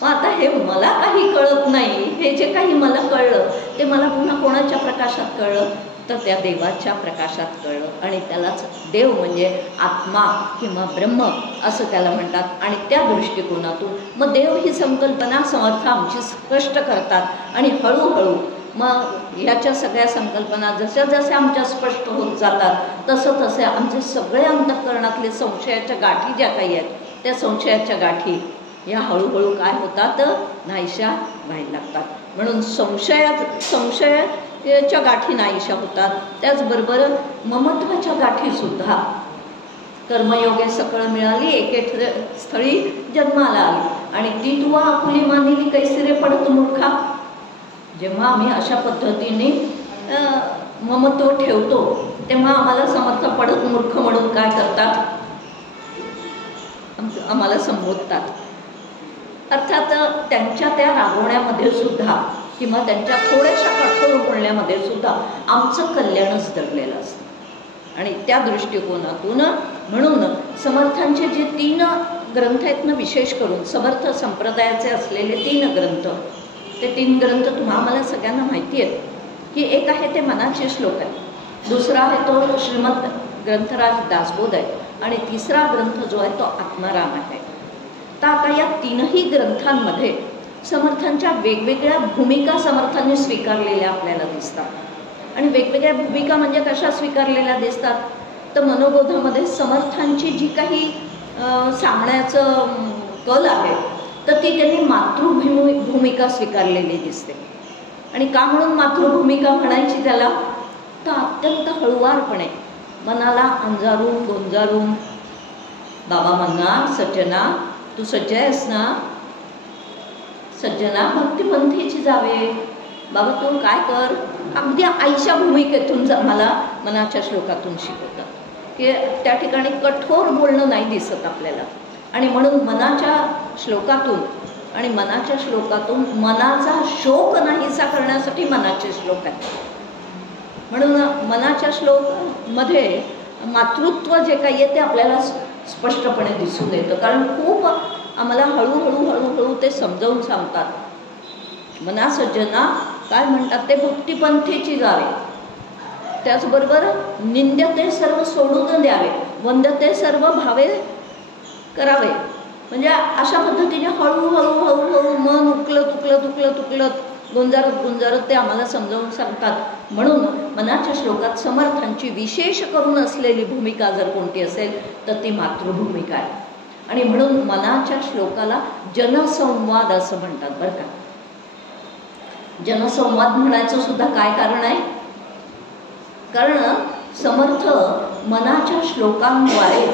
मग आता हे मला काही कळत नाही, हे जे काही मला कळलं ते मला पुन्हा कोणाच्या प्रकाशात कळलं तर त्या देवाच्या प्रकाशात कळलं. आणि त्यालाच देव म्हणजे आत्मा किंवा ब्रह्म असं त्याला म्हणतात. आणि त्या दृष्टिकोनातून मग देव ही संकल्पना समर्थ आमची स्पष्ट करतात. आणि हळूहळू मग ह्याच्या सगळ्या संकल्पना जशा जशा आमच्या स्पष्ट होत जातात तसं तसे आमचे सगळे अंतःकरणातले संशयाच्या गाठी ज्या काही आहेत त्या संशयाच्या गाठी या हळूहळू काय होतात, नाहीशा व्हायला लागतात. म्हणून संशयाच्या गाठी नाहीशा होतात. त्याचबरोबर ममत्वाच्या गाठीसुद्धा कर्मयोगे सकळ मिळाली, एके स्थळी जन्माला आली आणि ती तुवा आपुली मानिली कैसिरे पडत मूर्खा. जेव्हा आम्ही अशा पद्धतीने ममत्व ठेवतो तेव्हा आम्हाला समर्थ पडत मूर्ख म्हणून काय करतात, आम्हाला संबोधतात. अर्थात त्यांच्या त्या रागवण्यामध्ये सुद्धा किंवा त्यांच्या थोड्याशा कठोर बोलण्यामध्ये सुद्धा आमचं कल्याणच दडलेलं असतं. आणि त्या दृष्टिकोनातून म्हणून समर्थांचे जे 3 ग्रंथ आहेत ना, विशेष करून समर्थ संप्रदायाचे असलेले 3 ग्रंथ, ते 3 ग्रंथ आम्हाला सगळ्यांना माहिती आहेत की एक आहे ते मनाचे श्लोक आहे, दुसरा आहे तो श्रीमद ग्रंथराज दासबोध आहे, आणि तिसरा ग्रंथ जो आहे तो आत्माराम आहे. तर आता या 3ही ग्रंथांमध्ये समर्थांच्या वेगवेगळ्या भूमिका समर्थांनी स्वीकारलेल्या आपल्याला दिसतात. आणि वेगवेगळ्या भूमिका म्हणजे कशा स्वीकारलेल्या दिसतात, तर मनोबोधामध्ये समर्थांची जी काही सांगण्याचं कल आहे तर ती त्यांनी मातृभूमिका स्वीकारलेली दिसते. आणि का म्हणून मातृभूमिका म्हणायची त्याला, तर अत्यंत हळुवारपणे मनाला अंजारून गोंजारून, बाबा म्हणणार सज्जना तू सज्ज आहेस ना, सज्जना भक्तिपंथीची जावे, बाबा तू काय कर, अगदी आईच्या भूमिकेतून मला मनाच्या श्लोकातून शिकवतात की त्या ठिकाणी कठोर बोलणं नाही दिसत आपल्याला. आणि म्हणून मनाच्या श्लोकातून आणि मनाच्या श्लोकातून मनाचा शोक नाहीसा करण्यासाठी मनाचे श्लोक आहेत. म्हणून मनाच्या श्लोकमध्ये मातृत्व जे काही आहे ते आपल्याला स्पष्टपणे दिसून येतं, कारण खूप आम्हाला हळूहळू ते समजावून सांगतात. मना सज्जना काय म्हणतात ते भक्तिपंथीची जावे, त्याचबरोबर निंद्यते सर्व सोडून द्यावे, वंदते सर्व भावे करावे. म्हणजे अशा पद्धतीने हळूहळू मन उकलत गुंजारत ते आम्हाला समजावून सांगतात. म्हणून मनाच्या श्लोकात समर्थांची विशेष करून असलेली भूमिका जर कोणती असेल तर ती मातृभूमिका आहे. आणि म्हणून मनाच्या श्लोकाला जनसंवाद असं म्हणतात बरं का. जनसंवाद म्हणायचं सुद्धा काय कारण आहे, कारण समर्थ मनाच्या श्लोकांद्वारे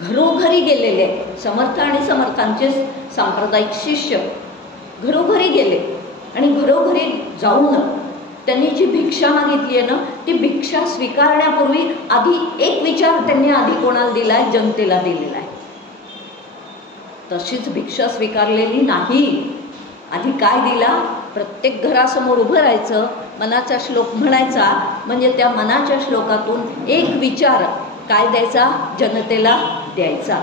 घरोघरी गेलेले, समर्थ आणि समर्थांचे सांप्रदायिक शिष्य घरोघरी गेले आणि घरोघरी जाऊन त्यांनी जी भिक्षा मागितली आहे ना, ती भिक्षा स्वीकारण्यापूर्वी आधी एक विचार त्यांनी आधी कोणाला दिला आहे, जनतेला दिलेला आहे. तशीच भिक्षा स्वीकारलेली नाही, आधी काय दिला, प्रत्येक घरासमोर उभं राहायचं, मनाचा श्लोक म्हणायचा, म्हणजे त्या मनाच्या श्लोकातून एक विचार काय द्यायचा, जनतेला द्यायचा.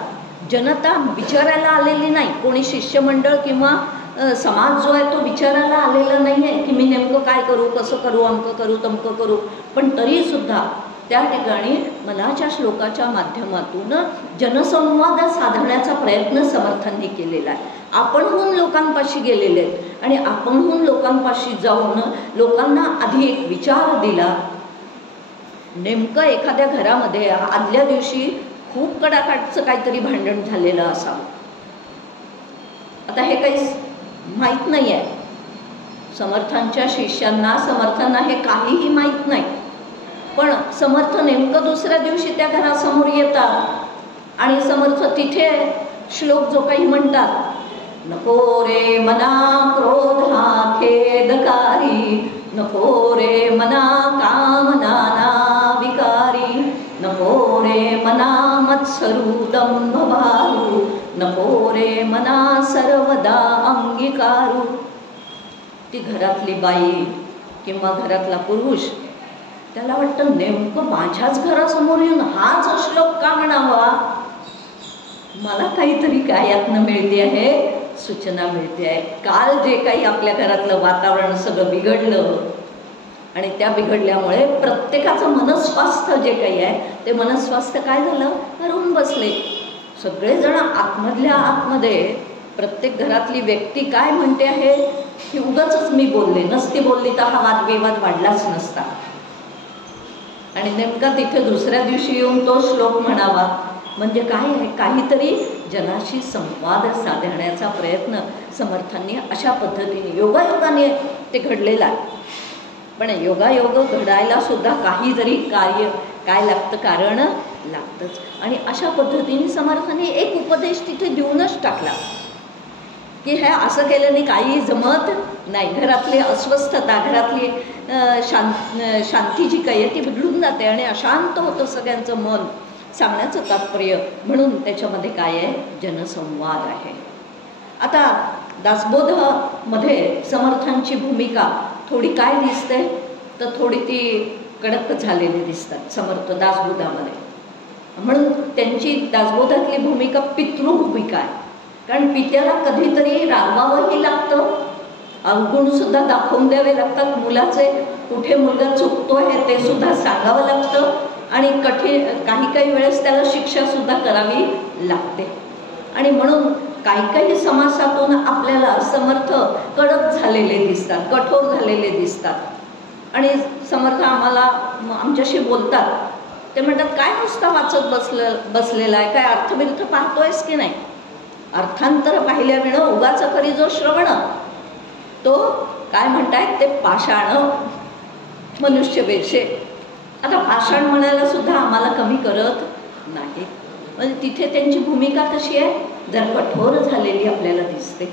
जनता विचारायला आलेली नाही, कोणी शिष्यमंडळ किंवा समाज जो आहे तो विचारायला आलेला नाही आहे की मी नेमकं काय करू, कसं करू, अमकं करू तमकं करू, पण तरीसुद्धा त्या ठिकाणी मनाच्या श्लोकाच्या माध्यमातून जनसंवाद साधण्याचा प्रयत्न समर्थांनी केलेला आहे. आपणहून लोकांपाशी गेलेले आहेत आणि आपणहून लोकांपाशी जाऊन लोकांना आधी एक विचार दिला. नेमकं एखाद्या घरामध्ये आदल्या दिवशी खूप कडाकाटचं काहीतरी भांडण झालेलं असावं. आता हे काही माहीत नाही आहे समर्थांच्या शिष्यांना, समर्थांना हे काहीही माहीत नाही. पण समर्थ नेमकं दुसऱ्या दिवशी त्या घरासमोर येतात आणि समर्थ तिथे श्लोक जो काही म्हणतात, नको रे मना क्रोधा खेदकारी, नको रे मना कामनाना विकारी, नको रे मना मत्सरू दंभभारू, नको रे मना सर्वदा अंगीकारू. ती घरातली बाई किंवा घरातला पुरुष त्याला वाटतं नेमकं माझ्याच घरासमोर येऊन हाच श्लोक का म्हणावा, मला काहीतरी काय यातनं मिळते आहे, सूचना मिळते आहे. काल जे काही आपल्या घरातलं वातावरण सगळं बिघडलं आणि त्या बिघडल्यामुळे प्रत्येकाचं मनस्वास्थ्य जे काही आहे ते मनस्वास्थ्य काय झालं, हरवून बसले. सगळेजण आतमधल्या आतमध्ये प्रत्येक घरातली व्यक्ती काय म्हणते आहे की उगाचच मी बोलले, नसती बोलली तर हा वादविवाद वाढलाच नसता. आणि नेमका तिथे दुसऱ्या दिवशी येऊन तो श्लोक म्हणावा म्हणजे काय आहे, काहीतरी जनाशी संवाद साधण्याचा प्रयत्न समर्थांनी अशा पद्धतीने योगायोगाने ते घडलेला आहे. पण योगायोग घडायला सुद्धा काही जरी कार्य काय लागतं, कारण लागतंच. आणि अशा पद्धतीने समर्थांनी एक उपदेश तिथे देऊनच टाकला की हे असं केल्याने काही जमत नाही, घरातली अस्वस्थता, घरातली शांती जी काही आहे ती बिघडून जाते आणि अशांत होतं सगळ्यांचं मन. सांगण्याचं तात्पर्य म्हणून त्याच्यामध्ये काय आहे, जनसंवाद आहे. आता दासबोधामध्ये समर्थांची भूमिका थोडी काय दिसते, तर थोडी ती कडक झालेली दिसतात समर्थ दासबोधामध्ये. म्हणून त्यांची दासबोधातली भूमिका पितृभूमिका आहे. कारण पित्याला कधीतरी रागवावंही लागतं, अवगुणसुद्धा दाखवून द्यावे लागतात, मुलाचे कुठे मुलगा चुकतो आहे ते सुद्धा सांगावं लागतं, आणि काही वेळेस त्याला शिक्षासुद्धा करावी लागते. आणि म्हणून काही समासातून आपल्याला समर्थ कडक झालेले दिसतात, कठोर झालेले दिसतात. आणि समर्थ आमच्याशी बोलतात, ते म्हणतात काय नुसता वाचत बसलेला आहे, काय अर्थबिर्थ पाहतोयस की नाही? अर्थांतर पाहिल्या विणं उगाच करी जो श्रवण, तो काय म्हणतायत ते पाषाण मनुष्य वेशे. आता पाषाण म्हणायला सुद्धा आम्हाला कमी करत नाही. म्हणजे तिथे त्यांची भूमिका कशी आहे, जर कठोर झालेली आपल्याला दिसते.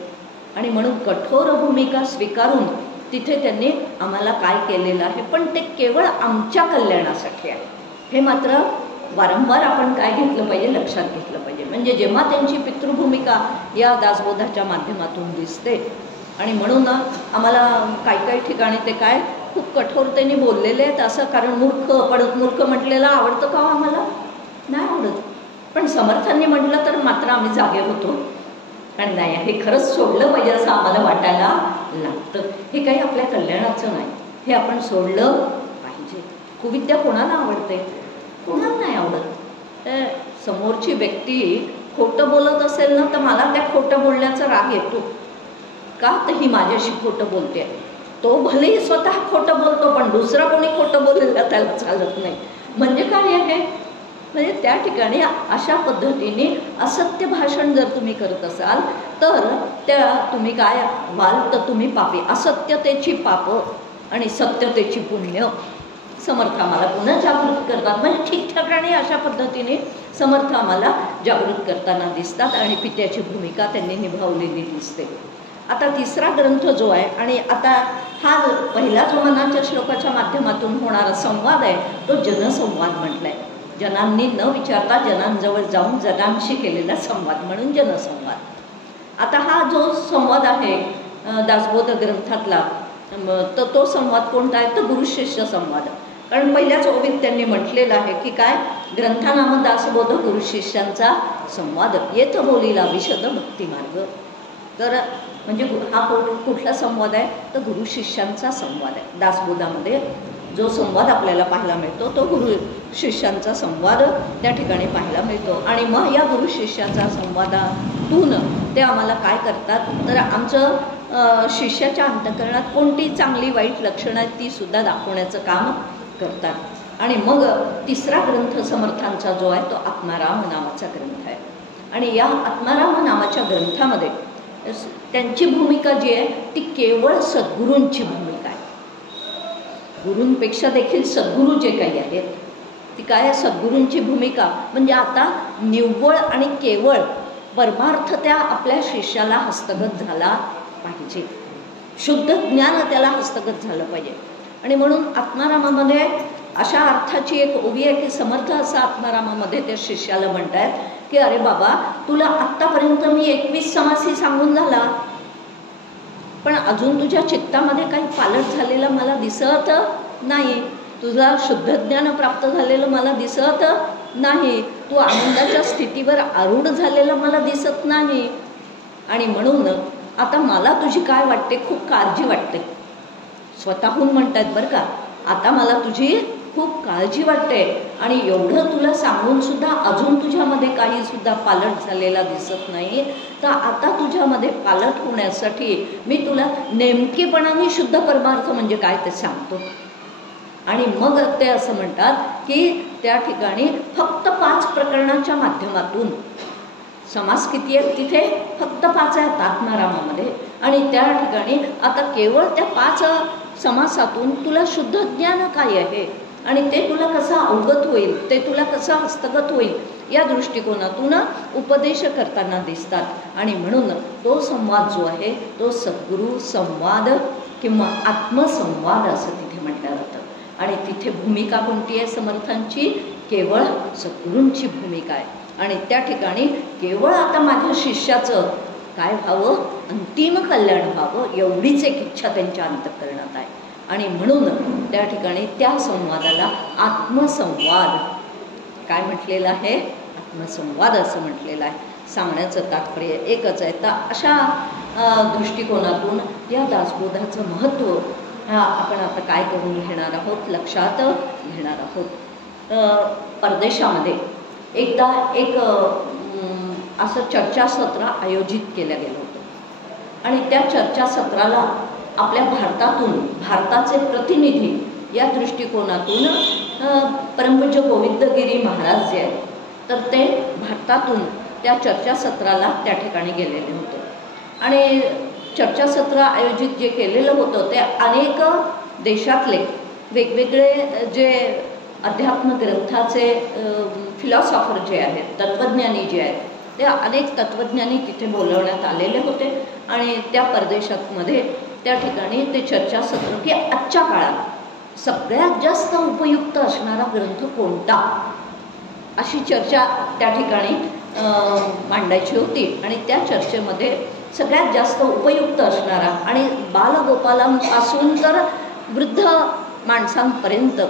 आणि म्हणून कठोर भूमिका स्वीकारून तिथे त्यांनी आम्हाला काय केलेलं आहे, पण ते केवळ आमच्या कल्याणासाठी आहे. हे मात्र वारंवार आपण काय घेतलं पाहिजे, लक्षात घेतलं पाहिजे. म्हणजे जेव्हा त्यांची पितृभूमिका या दासबोधाच्या माध्यमातून दिसते, आणि म्हणून आम्हाला काही ठिकाणी ते काय खूप कठोरतेने बोललेले आहेत असं, कारण मूर्ख म्हटलेलं आवडतं का आम्हाला? नाही आवडत. पण समर्थांनी म्हटलं तर मात्र आम्ही जागे होतो, कारण नाही हे खरंच सोडलं पाहिजे असं आम्हाला वाटायला लागतं. हे काही आपल्या कल्याणाचं नाही, हे आपण सोडलं पाहिजे. कुविद्या कोणाला आवडते? कोणाला नाही आवडत. समोरची व्यक्ती खोटं बोलत असेल ना, तर मला त्या खोटं बोलण्याचा राग येतो. का? तर ही माझ्याशी खोटं बोलते. तो भलेही स्वतः खोटं बोलतो, पण दुसरा कोणी खोटं बोललेलं त्याला चालत नाही. म्हणजे काय आहे, म्हणजे त्या ठिकाणी अशा पद्धतीने असत्य भाषण जर तुम्ही करत असाल तर तुम्ही काय व्हाल, तर तुम्ही पापी. असत्यतेची पापं आणि सत्यतेची पुण्य. समर्थ आम्हाला पुन्हा जागृत करतात. म्हणजे ठिकठिकाणी अशा पद्धतीने समर्थ आम्हाला जागृत करताना दिसतात, आणि पित्याची भूमिका त्यांनी निभावलेली दिसते. आता तिसरा ग्रंथ जो आहे, आणि आता हा पहिला जो मनाच्या श्लोकाच्या माध्यमातून होणारा संवाद आहे, तो जनसंवाद म्हटलाय. जनांनी न विचारता जनांजवळ जाऊन जनांशी केलेला संवाद म्हणून जनसंवाद. आता हा जो संवाद आहे दासबोध ग्रंथातला, तर तो संवाद कोणता आहे, तर गुरुशिष्य संवाद. कारण पहिल्याच ओवीत त्यांनी म्हटलेलं आहे की काय, ग्रंथानाम दासबोध गुरुशिष्यांचा संवाद, येथ बोलीला विशद भक्तिमार्ग. तर म्हणजे हा कुठला संवाद आहे, तर गुरुशिष्यांचा संवाद आहे. दासबोधामध्ये जो संवाद आपल्याला पाहायला मिळतो, तो गुरु शिष्यांचा संवाद त्या ठिकाणी पाहायला मिळतो. आणि मग या गुरु शिष्याचा संवादातून ते आम्हाला काय करतात, तर आमचं शिष्याच्या अंतःकरणात कोणती चांगली वाईट लक्षणं आहेत ती सुद्धा दाखवण्याचं काम करतात. आणि मग तिसरा ग्रंथ समर्थांचा जो आहे तो आत्माराम नावाचा ग्रंथ आहे. आणि या आत्माराम नावाच्या ग्रंथामध्ये त्यांची भूमिका जी आहे ती केवळ सद्गुरूंची भूमिका आहे. गुरूंपेक्षा देखील सद्गुरू जे काही आहेत ती काय आहे, सद्गुरूंची भूमिका. म्हणजे आता निव्वळ आणि केवळ परमार्थ त्या आपल्या शिष्याला हस्तगत झाला पाहिजे, शुद्ध ज्ञान त्याला हस्तगत झालं पाहिजे. आणि म्हणून आत्मारामामध्ये अशा अर्थाची एक ओवी आहे की समर्थ असं आत्मारामामध्ये त्या शिष्याला म्हणतायत की अरे बाबा, तुला आत्तापर्यंत मी 21 समासी सांगून झाला, पण अजून तुझ्या चित्तामध्ये काही पालट झालेलं मला दिसत नाही, तुझा शुद्ध ज्ञान प्राप्त झालेलं मला दिसत नाही, तू आनंदाच्या स्थितीवर आरूढ झालेलं मला दिसत नाही. आणि म्हणून आता मला तुझी काय वाटते, खूप काळजी वाटते. स्वतःहून म्हणतात बरं का, आता मला तुझी खूप काळजी वाटते, आणि एवढं तुला सांगून सुद्धा अजून तुझ्यामध्ये काही सुद्धा पालट झालेला दिसत नाही. तर आता तुझ्यामध्ये पालट होण्यासाठी मी तुला नेमकेपणाने शुद्ध परमार्थ म्हणजे काय ते सांगतो. आणि मग ते असं म्हणतात की त्या ठिकाणी फक्त 5 प्रकरणाच्या माध्यमातून, समास किती आहेत तिथे, फक्त 5 आहेत आत्मारामामध्ये, आणि त्या ठिकाणी आता केवळ त्या 5 समासातून तुला शुद्ध ज्ञान काय आहे आणि ते तुला कसं अवगत होईल, ते तुला कसं हस्तगत होईल, या दृष्टिकोनातून उपदेश करताना दिसतात. आणि म्हणून तो संवाद जो आहे तो सद्गुरू संवाद किंवा आत्मसंवाद असं तिथे म्हटलं जातं. आणि तिथे भूमिका कोणती आहे समर्थांची, केवळ सद्गुरूंची भूमिका आहे. आणि त्या ठिकाणी केवळ आता माझ्या शिष्याचं काय व्हावं, अंतिम कल्याण व्हावं, एवढीच एक इच्छा त्यांच्या अंतःकरणात आहे. आणि म्हणून त्या ठिकाणी त्या संवादाला आत्मसंवाद काय म्हटलेलं आहे, आत्मसंवाद असं म्हटलेलं आहे. सांगण्याचं तात्पर्य एकच आहे. तर अशा दृष्टिकोनातून या दासबोधाचं महत्त्व आपण आता काय करून घेणार आहोत, लक्षात घेणार आहोत. परदेशामध्ये एकदा एक असं चर्चासत्र आयोजित केलं गेलं होतं आणि त्या चर्चासत्राला आपल्या भारतातून भारताचे प्रतिनिधी या दृष्टिकोनातून परमपूज्य गोविंदगिरी महाराज जे आहेत तर ते भारतातून त्या चर्चासत्राला त्या ठिकाणी गेलेले होते. आणि चर्चासत्र आयोजित जे केलेलं होतं ते अनेक देशातले वेगवेगळे जे अध्यात्म ग्रंथाचे फिलॉसॉफर जे आहेत, तत्त्वज्ञानी जे आहेत, ते अनेक तत्त्वज्ञानी तिथे बोलवण्यात आलेले होते. आणि त्या परदेशातमध्ये त्या ठिकाणी ते चर्चासत्र की आजच्या काळात सगळ्यात जास्त उपयुक्त असणारा ग्रंथ कोणता अशी चर्चा त्या ठिकाणी मांडायची होती. आणि त्या चर्चेमध्ये सगळ्यात जास्त उपयुक्त असणारा आणि बालगोपालांपासून तर वृद्ध माणसांपर्यंत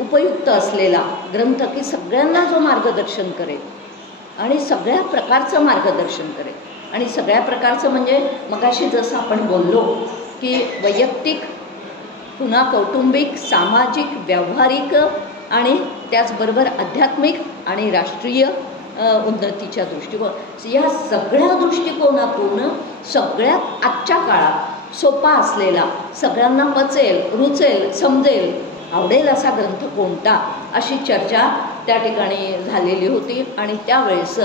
उपयुक्त असलेला ग्रंथ की सगळ्यांना जो मार्गदर्शन करेल आणि सगळ्या प्रकारचं मार्गदर्शन करेल. आणि सगळ्या प्रकारचं म्हणजे मगाशी जसं आपण बोललो की वैयक्तिक, पुन्हा कौटुंबिक, सामाजिक, व्यावहारिक आणि त्याचबरोबर आध्यात्मिक आणि राष्ट्रीय उन्नतीच्या दृष्टिकोन, या सगळ्या दृष्टिकोनातून सगळ्यात आजच्या काळात सोपा असलेला, सगळ्यांना पचेल, रुचेल, समजेल, आवडेल असा ग्रंथ कोणता अशी चर्चा त्या ठिकाणी झालेली होती. आणि त्यावेळेस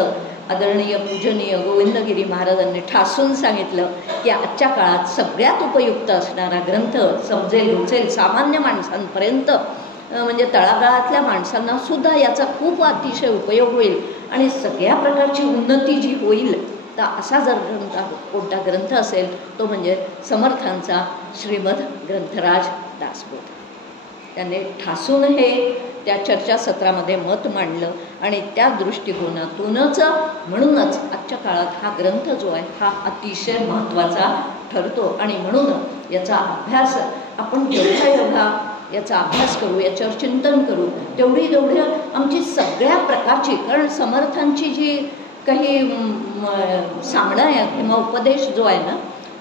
आदरणीय पूजनीय गोविंदगिरी महाराजांनी ठासून सांगितलं की आजच्या काळात सगळ्यात उपयुक्त असणारा ग्रंथ, समजेल, रुचेल, सामान्य माणसांपर्यंत म्हणजे तळागाळातल्या माणसांना सुद्धा याचा खूप अतिशय उपयोग होईल आणि सगळ्या प्रकारची उन्नती जी होईल, तर असा जर ग्रंथ कोणता ग्रंथ असेल तो म्हणजे समर्थांचा श्रीमद ग्रंथराज दासबोध. त्याने ठासून हे त्या चर्चासत्रामध्ये मत मांडलं आणि त्या दृष्टिकोनातूनच म्हणूनच आजच्या काळात हा ग्रंथ जो आहे हा अतिशय महत्त्वाचा ठरतो. आणि म्हणून याचा अभ्यास आपण जेवढा याचा अभ्यास करू, याच्यावर चिंतन करू, तेवढी आमची सगळ्या प्रकारची, कारण समर्थांची जी काही सांगणं आहे किंवा उपदेश जो आहे ना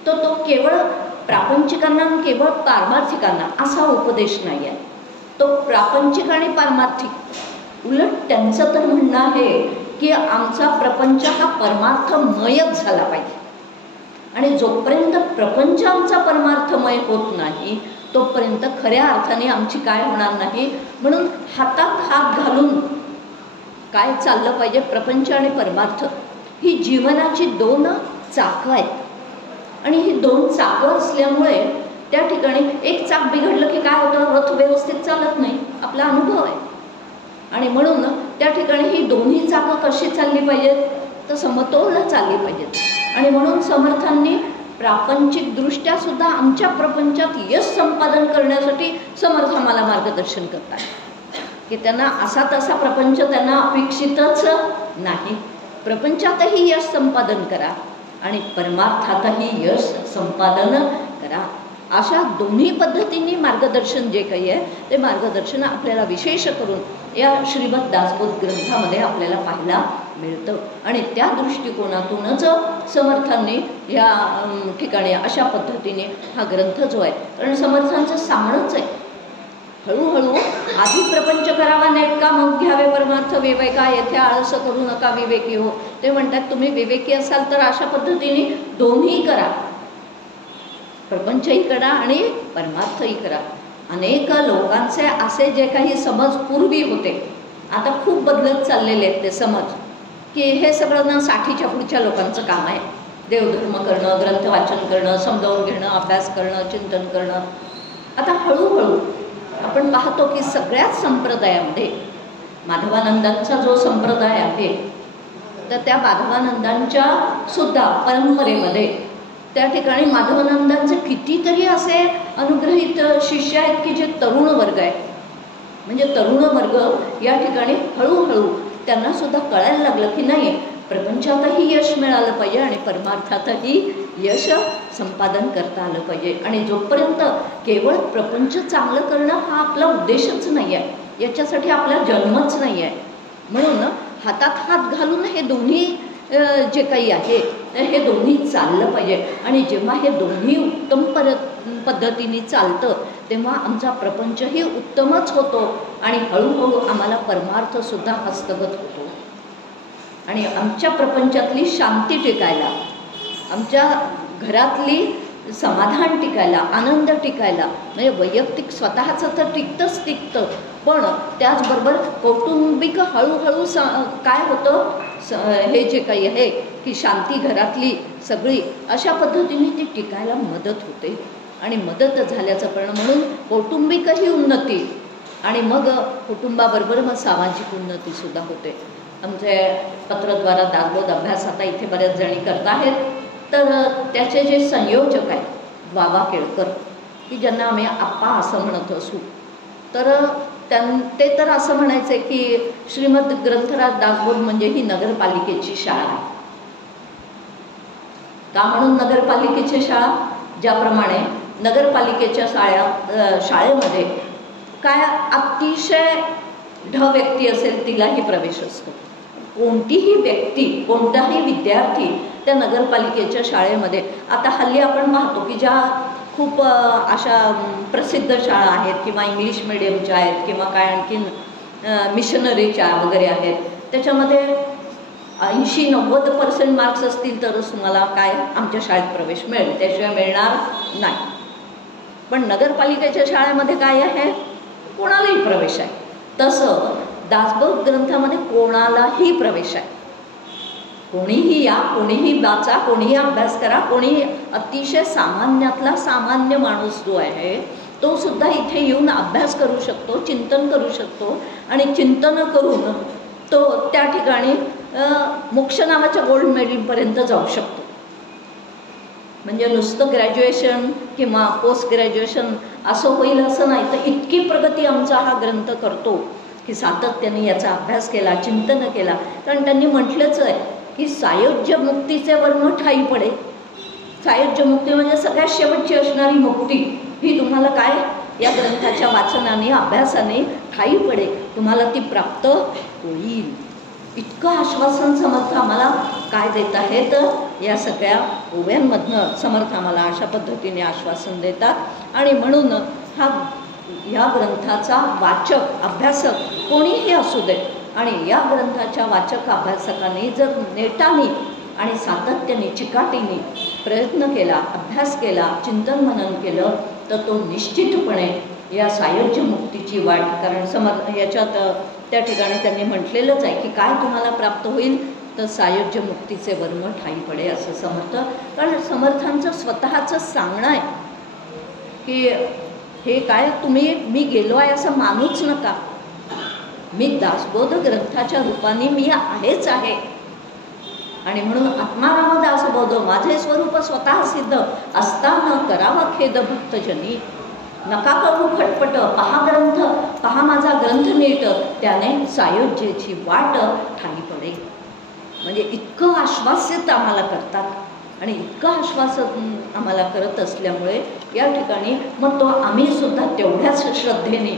तो केवळ प्रापंचिकांना केवळ पारमार्थिकांना असा उपदेश नाही आहे. तो प्रापंचिक आणि पारमार्थिक, उलट त्यांचं तर म्हणणं आहे की आमचा प्रपंच हा परमार्थमयच झाला पाहिजे. आणि जोपर्यंत प्रपंच आमचा परमार्थमय होत नाही तोपर्यंत खऱ्या अर्थाने आमची काय होणार नाही. म्हणून हातात हात घालून काय चाललं पाहिजे, प्रपंच आणि परमार्थ ही जीवनाची दोन चाकं आहेत. आणि ही दोन चाकं असल्यामुळे त्या ठिकाणी एक चाक बिघडलं की काय होतं, रथ व्यवस्थित चालत नाही, आपला अनुभव आहे. आणि म्हणून त्या ठिकाणी ही दोन्ही चाकं कशी चालली पाहिजेत, तर समतोल चालली पाहिजेत. आणि म्हणून समर्थांनी प्रापंचिकदृष्ट्या सुद्धा आमच्या प्रपंचात यश संपादन करण्यासाठी समर्थ आम्हाला मार्गदर्शन करतात की त्यांना असा तसा प्रपंच त्यांना अपेक्षितच नाही. प्रपंचातही यश संपादन करा आणि परमार्थातही यश संपादन करा. अशा दोन्ही पद्धतींनी मार्गदर्शन जे काही आहे ते मार्गदर्शन आपल्याला विशेष करून या श्रीमद दासबोध ग्रंथामध्ये आपल्याला पाहायला मिळतं. आणि त्या दृष्टिकोनातूनच समर्थांनी या ठिकाणी अशा पद्धतीने हा ग्रंथ जो आहे, कारण समर्थांचं सांगणंच आहे हळूहळू आधी प्रपंच करावा नेटका मग घ्यावे परमार्थ विवेका, येथे आळस करू नका विवेकी हो. ते म्हणतात तुम्ही विवेकी असाल तर अशा पद्धतीने दोन्ही करा, प्रपंचही करा आणि परमार्थही करा. अनेक लोकांचे असे जे काही समज पूर्वी होते आता खूप बदलत चाललेले आहेत ते समज, की हे सगळं ना 60च्या पुढच्या लोकांचं काम आहे. देवधर्म करणं, ग्रंथ वाचन करणं, समजावून घेणं, अभ्यास करणं, चिंतन करणं. आता हळूहळू आपण पाहतो की सगळ्याच संप्रदायामध्ये माधवानंदांचा जो संप्रदाय आहे तर त्या माधवानंदांच्या सुद्धा परंपरेमध्ये त्या ठिकाणी माधवानंदांचे कितीतरी असे अनुग्रहित शिष्य आहेत की जे तरुण वर्ग आहे. म्हणजे तरुण वर्ग या ठिकाणी हळूहळू त्यांना सुद्धा कळायला लागलं की नाही प्रपंचातही यश मिळालं पाहिजे आणि परमार्थातही यश संपादन करता आलं पाहिजे. आणि जोपर्यंत केवळ प्रपंच चांगलं करणं हा आपला उद्देशच नाही आहे, याच्यासाठी आपला जन्मच नाही आहे. म्हणून हातात हात घालून हे दोन्ही जे काही आहे तर हे दोन्ही चाललं पाहिजे. आणि जेव्हा हे दोन्ही उत्तम पद्धतीने चालतं तेव्हा आमचा प्रपंचही उत्तमच होतो आणि हळूहळू आम्हाला परमार्थसुद्धा हस्तगत होतो. आणि आमच्या प्रपंचातली शांती टिकायला, आमच्या घरातली समाधान टिकायला, आनंद टिकायला, म्हणजे वैयक्तिक स्वतःचं तर टिकतं, पण त्याचबरोबर कौटुंबिक हळूहळू काय होतं हे जे काही आहे की शांती घरातली सगळी अशा पद्धतीने ती टिकायला मदत होते. आणि मदत झाल्याचं परिणाम म्हणून कौटुंबिकही उन्नती आणि मग कुटुंबाबरोबर मग सामाजिक उन्नतीसुद्धा होते. आमचे पत्रद्वारा दासबोध अभ्यास आता इथे बऱ्याच जणी करत आहेत. तर त्याचे जे संयोजक आहेत बाबा केळकर, की ज्यांना आम्ही आप्पा असं म्हणत असू, तर ते तर असं म्हणायचे की श्रीमद ग्रंथराज दासबोध म्हणजे ही नगरपालिकेची शाळा आहे. का म्हणून नगरपालिकेची शाळा? ज्याप्रमाणे नगरपालिकेच्या शाळेमध्ये काय अतिशय व्यक्ती असेल तिलाही प्रवेश असतो. कोणतीही व्यक्ती, कोणताही विद्यार्थी त्या नगरपालिकेच्या शाळेमध्ये, आता हल्ली आपण पाहतो की ज्या खूप अशा प्रसिद्ध शाळा आहेत किंवा इंग्लिश मिडियमच्या आहेत किंवा काय आणखीन मिशनरीच्या वगैरे आहेत, त्याच्यामध्ये 80-90% मार्क्स असतील तरच तुम्हाला काय आमच्या शाळेत प्रवेश मिळेल, त्याशिवाय मिळणार नाही. पण नगरपालिकेच्या शाळेमध्ये काय आहे, कोणालाही प्रवेश आहे. तसं दासबोध ग्रंथामध्ये कोणालाही प्रवेश आहे. कोणीही या, कोणीही वाचा, कोणीही अभ्यास करा, कोणी अतिशय सामान्यातला सामान्य माणूस जो आहे तो सुद्धा इथे येऊन अभ्यास करू शकतो, चिंतन करू शकतो आणि चिंतन करून तो त्या ठिकाणी मोक्ष नावाच्या गोल्ड मेडलपर्यंत जाऊ शकतो. म्हणजे नुसतं ग्रॅज्युएशन किंवा पोस्ट ग्रॅज्युएशन असं होईल असं नाही, तर इतकी प्रगती आमचा हा ग्रंथ करतो की सातत्याने याचा अभ्यास केला, चिंतन केला. कारण त्यांनी म्हटलंच आहे की सायुज्य मुक्तीचे वर्म ठाई पडे. सायुज्य मुक्ती म्हणजे सगळ्यात शेवटची असणारी मुक्ती ही तुम्हाला काय या ग्रंथाच्या वाचनाने, अभ्यासाने ठाई पडे, तुम्हाला ती प्राप्त होईल. इतकं आश्वासन समर्थ आम्हाला काय देत आहेत, या सगळ्या ओव्यांमधनं समर्थ आम्हाला अशा पद्धतीने आश्वासन देतात. आणि म्हणून या ग्रंथाचा वाचक, अभ्यासक कोणीही असू दे, आणि या ग्रंथाच्या वाचक अभ्यासकांनी जर नेटाने आणि सातत्याने, चिकाटीने प्रयत्न केला, अभ्यास केला, चिंतन मनन केलं, तर तो निश्चितपणे या सायुज्य मुक्तीची वाट, कारण याच्यात त्या ठिकाणी त्यांनी म्हटलेलंच आहे की काय तुम्हाला प्राप्त होईल, तर सायुज्य मुक्तीचे वर्म ठाई पडे असं समर्थ. कारण समर्थांचं स्वतःचं सांगणं आहे की हे काय तुम्ही, मी गेलो आहे असं मानूच नका, मी दासबोध ग्रंथाच्या रूपाने मी आहेच आहे. आणि म्हणून आत्माराम दासबोध माझे स्वरूप स्वतः सिद्ध असताना करावा खेद भक्तजनी, नका करू खटपट, पहा ग्रंथ, पहा माझा ग्रंथ नीट, त्याने सायुज्याची वाट ठाई पडे. म्हणजे इतकं आश्वासित आम्हाला करतात आणि इतकं आश्वासन आम्हाला करत असल्यामुळे या ठिकाणी मग तो आम्ही सुद्धा तेवढ्याच श्रद्धेने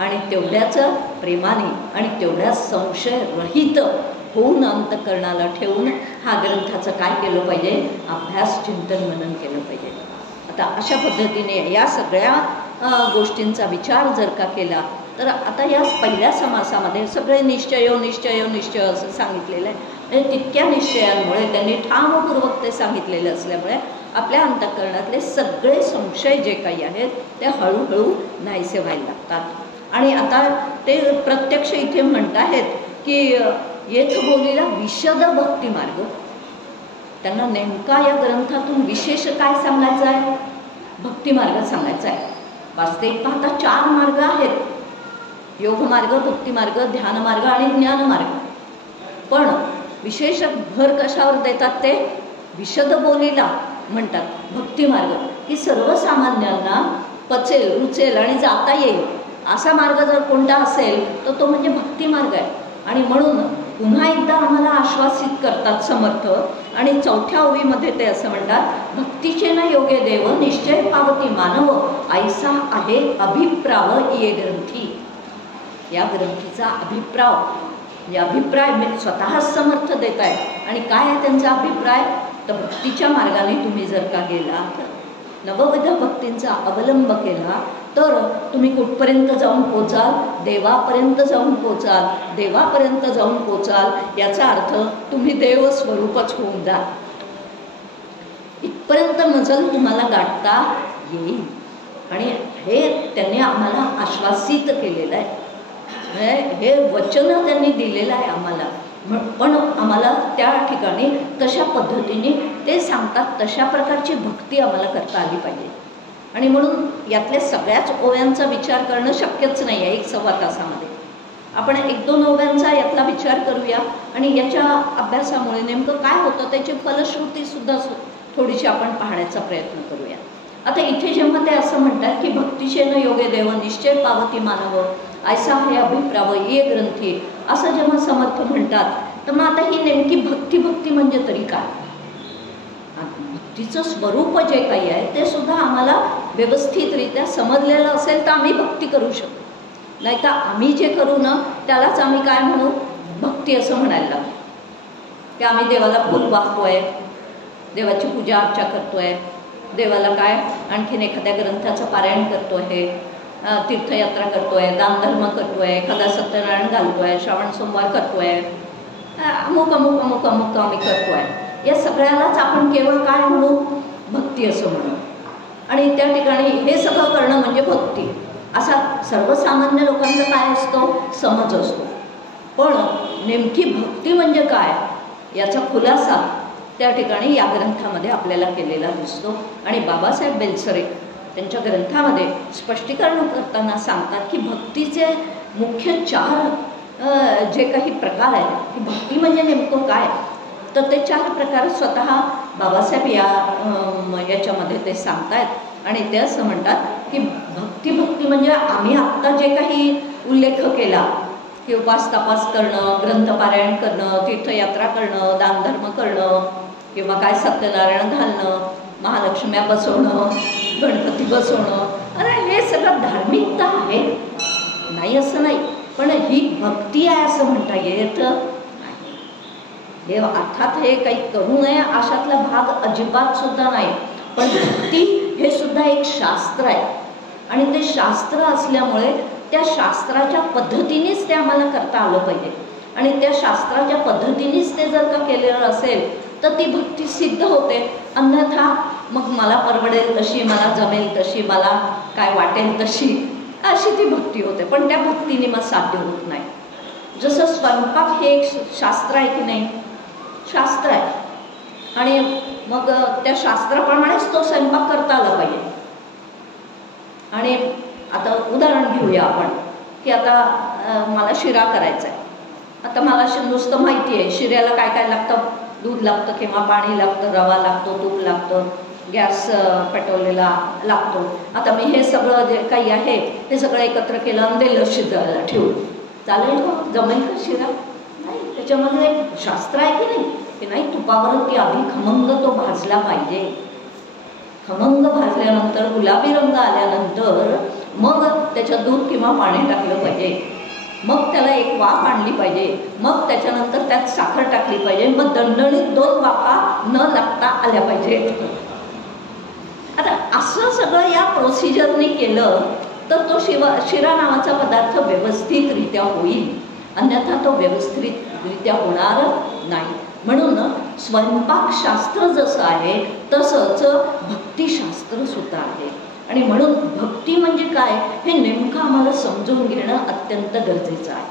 आणि तेवढ्याच प्रेमाने आणि तेवढ्याच संशयरहित होऊन अंतःकरणाला ठेवून हा ग्रंथाचं काय केलं पाहिजे, अभ्यास, चिंतन, मनन केलं पाहिजे. आता अशा पद्धतीने या सगळ्या गोष्टींचा विचार जर का केला तर आता या पहिल्या समासामध्ये सगळे निश्चय असं सांगितलेलं आहे. म्हणजे तितक्या निश्चयांमुळे त्यांनी ठामपूर्वक ते सांगितलेले असल्यामुळे आपल्या अंतःकरणातले सगळे संशय जे काही आहेत ते हळूहळू नाहीसे व्हायला लागतात. आणि आता ते प्रत्यक्ष इथे म्हणत आहेत की येथ बोलीला विशद भक्ती मार्ग, त्यांना नेमका या ग्रंथातून विशेष काय सांगायचं आहे, भक्ती मार्ग सांगायचा आहे. वास्तविक पाहता 4 मार्ग आहेत, योग मार्ग, भक्ती मार्ग, ध्यान मार्ग आणि ज्ञान मार्ग. पण विशेष भर कशावर देतात, ते विशद बोलीला म्हणतात. भक्ती मार्ग की सर्वसामान्यांना पचेल, रुचेल आणि जाता येईल असा मार्ग जर कोणता असेल तर तो म्हणजे भक्ती मार्ग आहे. आणि म्हणून पुन्हा एकदा आम्हाला आश्वासित करतात समर्थ. आणि 4थ्या ओळीमध्ये ते असं म्हणतात, भक्तीचे न योगे देव निश्चय पावती मानव ऐसा आहे अभिप्राव ये ग्रंथी. या ग्रंथीचा अभिप्राय मी स्वतःच समर्थ देत आहे. आणि काय आहे त्यांचा अभिप्राय? तर भक्तीच्या मार्गाने तुम्ही जर का गेलात, नवविध भक्तींचा अवलंब केला, तर तुम्ही कुठपर्यंत जाऊन पोचाल? देवापर्यंत जाऊन पोचाल. देवापर्यंत जाऊन पोचाल याचा अर्थ तुम्ही देव स्वरूपच होऊन जा. इथपर्यंत मजल तुम्हाला गाठता येईल. आणि हे त्यांनी आम्हाला आश्वासित केलेलं आहे. हे वचन त्यांनी दिलेलं आहे आम्हाला. पण आम्हाला त्या ठिकाणी तशा पद्धतीने ते सांगतात, तशा प्रकारची भक्ती आम्हाला करता आली पाहिजे. आणि म्हणून यातल्या सगळ्याच ओव्यांचा विचार करणं शक्यच नाही आहे 1-1.25 तासामध्ये. आपण 1-2 ओव्यांचा यातला विचार करूया आणि याच्या अभ्यासामुळे नेमकं काय होतं त्याची फलश्रुतीसुद्धा थोडीशी आपण पाहण्याचा प्रयत्न करूया. आता इथे जेव्हा ते असं म्हणतात की भक्तीचे न योगे देव निश्चय पावती मानव ऐसा हे अभिप्राव ये ग्रंथी, असं जेव्हा समर्थ म्हणतात, तर मग आता ही नेमकी भक्ती म्हणजे तरी काय? भक्तीचं स्वरूप जे काही आहे ते सुद्धा आम्हाला व्यवस्थितरित्या समजलेलं असेल तर आम्ही भक्ती करू शकतो. नाही तर आम्ही जे करू ना त्यालाच आम्ही काय म्हणू? भक्ती असं म्हणायला लागू. की आम्ही देवाला फूल वाहतोय, देवाची पूजा अर्चा करतोय, देवाला काय आणखीन एखाद्या ग्रंथाचं पारायण करतोय, तीर्थयात्रा करतोय, दानधर्म करतोय, एखादा सत्यनारायण घालतोय, श्रावण सोमवार करतोय, अमुक आम्ही करतोय. या सगळ्यालाच आपण केवळ काय म्हणू? भक्ती असं म्हणू. आणि त्या ठिकाणी हे सगळं करणं म्हणजे भक्ती असा सर्वसामान्य लोकांचा काय असतो? समज असतो. पण नेमकी भक्ती म्हणजे काय याचा खुलासा त्या ठिकाणी या ग्रंथामध्ये आपल्याला केलेला दिसतो. आणि बाबासाहेब बेलसरे त्यांच्या ग्रंथामध्ये स्पष्टीकरण करताना सांगतात की भक्तीचे मुख्य 4 जे काही प्रकार आहेत, की भक्ती म्हणजे नेमकं काय, तर ते 4 प्रकार स्वतः बाबासाहेब याच्यामध्ये ते सांगतायत. आणि ते असं म्हणतात की भक्ती म्हणजे आम्ही आत्ता जे काही उल्लेख केला की उपास तपास करणं, ग्रंथपारायण करणं, तीर्थयात्रा करणं, दानधर्म करणं, किंवा काय सत्यनारायण घालणं, महालक्ष्म्या बसवणं, गणपती बसवणं, अरे हे सगळं धार्मिकता आहे, नाही असं नाही. पण ही भक्ती आहे असं म्हणता येत नाही. हे अर्थात हे काही करू नये अशातला भाग अजिबात सुद्धा नाही. पण भक्ती हे सुद्धा एक शास्त्र आहे. आणि ते शास्त्र असल्यामुळे त्या शास्त्राच्या पद्धतीनेच ते आम्हाला करता आलं पाहिजे. आणि त्या शास्त्राच्या पद्धतीनेच ते जर का केलेलं असेल तर ती भक्ती सिद्ध होते. अन्यथा मग मला परवडेल तशी, मला जमेल तशी, मला काय वाटेल तशी, अशी ती भक्ती होते. पण त्या भक्तीने मग साध्य होत नाही. जसं स्वयंपाक हे एक शास्त्र आहे की नाही? शास्त्र आहे. आणि मग त्या शास्त्राप्रमाणेच तो स्वयंपाक करता आला पाहिजे. आणि आता उदाहरण घेऊया आपण की आता मला शिरा करायचा आहे. आता मला नुसतं माहिती आहे शिऱ्याला काय काय लागतं. दूध लागतं किंवा पाणी लागतं, रवा लागतो, तूप लागतं, गॅस पेटवलेला लागतो. आता मी हे सगळं जे काही आहे ते सगळं एकत्र केलं आणि दिलं शिजायला ठेवून, चालेल का? जमेल का शिरा? नाही. त्याच्यामध्ये एक शास्त्र आहे की नाही, की नाही तुपावरती आधी खमंग तो भाजला पाहिजे. खमंग भाजल्यानंतर गुलाबी रंग आल्यानंतर मग त्याच्यात दूध किंवा पाणी टाकलं पाहिजे. मग त्याला एक वाफ आणली पाहिजे. मग त्याच्यानंतर त्यात साखर टाकली पाहिजे. मग दणदणीत 2 वाफा न लागता आल्या पाहिजे. आता असं सगळं या प्रोसिजरने केलं तर तो शिरा नावाचा पदार्थ व्यवस्थितरित्या होईल. अन्यथा तो व्यवस्थितरित्या होणार नाही. म्हणून स्वयंपाकशास्त्र जसं आहे तसंच भक्तिशास्त्र सुद्धा आहे. आणि म्हणून भक्ती म्हणजे काय हे नेमकं आम्हाला समजून घेणं अत्यंत गरजेचं आहे.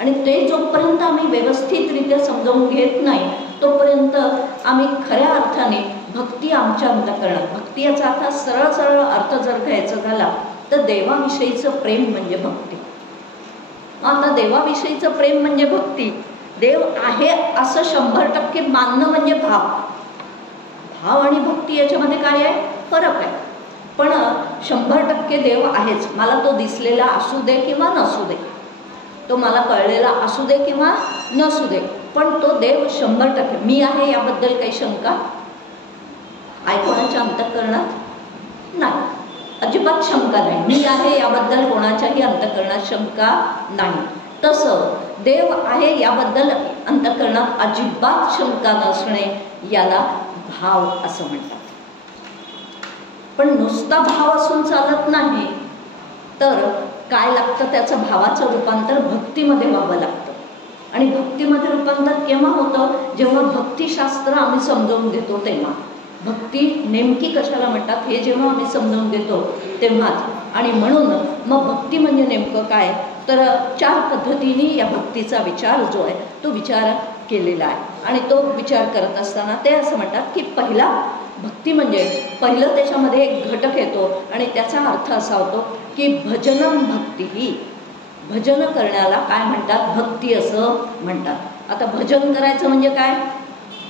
आणि ते जोपर्यंत आम्ही व्यवस्थितरित्या समजावून घेत नाही तोपर्यंत आम्ही खऱ्या अर्थाने भक्ती आमच्या अंतःकरणात, भक्ती याचा अर्थ सरळ अर्थ जर घ्यायचा झाला तर देवाविषयीचं प्रेम म्हणजे भक्ती. आता देवाविषयीचं प्रेम म्हणजे भक्ती. देव आहे असं 100% मानणं म्हणजे भाव. भाव आणि भक्ती याच्यामध्ये काय आहे? फरक आहे. पण 100% देव आहेच, मला तो दिसलेला असू दे किंवा नसू दे. तो मला कळलेला असू दे किंवा नसू दे, पण तो देव 100% मी आहे याबद्दल काही शंका आहे कोणाच्या अंतःकरणात नाही, अजिबात शंका नाही. मी आहे याबद्दल कोणाच्याही अंतःकरणात शंका नाही. तसं देव आहे याबद्दल अंतःकरणात अजिबात शंका नसणे याला भाव असं म्हणतात. पण नुसता भाव असून चालत नाही, तर काय लागतं, त्याचं भावाचं रूपांतर भक्तीमध्ये व्हावं लागतं. आणि भक्तीमध्ये रूपांतर केव्हा होतं, जेव्हा भक्तिशास्त्र आम्ही समजावून घेतो तेव्हा. भक्ती नेमकी कशाला म्हणतात हे जेव्हा आम्ही समजावून घेतो तेव्हाच. आणि म्हणून मग भक्ती म्हणजे नेमकं काय, तर 4 पद्धतीने या भक्तीचा विचार जो आहे तो विचार केलेला आहे. आणि तो विचार करत असताना ते असं म्हणतात की पहिला भक्ती म्हणजे पहिलं त्याच्यामध्ये एक घटक येतो आणि त्याचा अर्थ असा होतो की भजनम भक्ती. ही भजन करण्याला काय म्हणतात, भक्ती असं म्हणतात. आता भजन करायचं म्हणजे काय,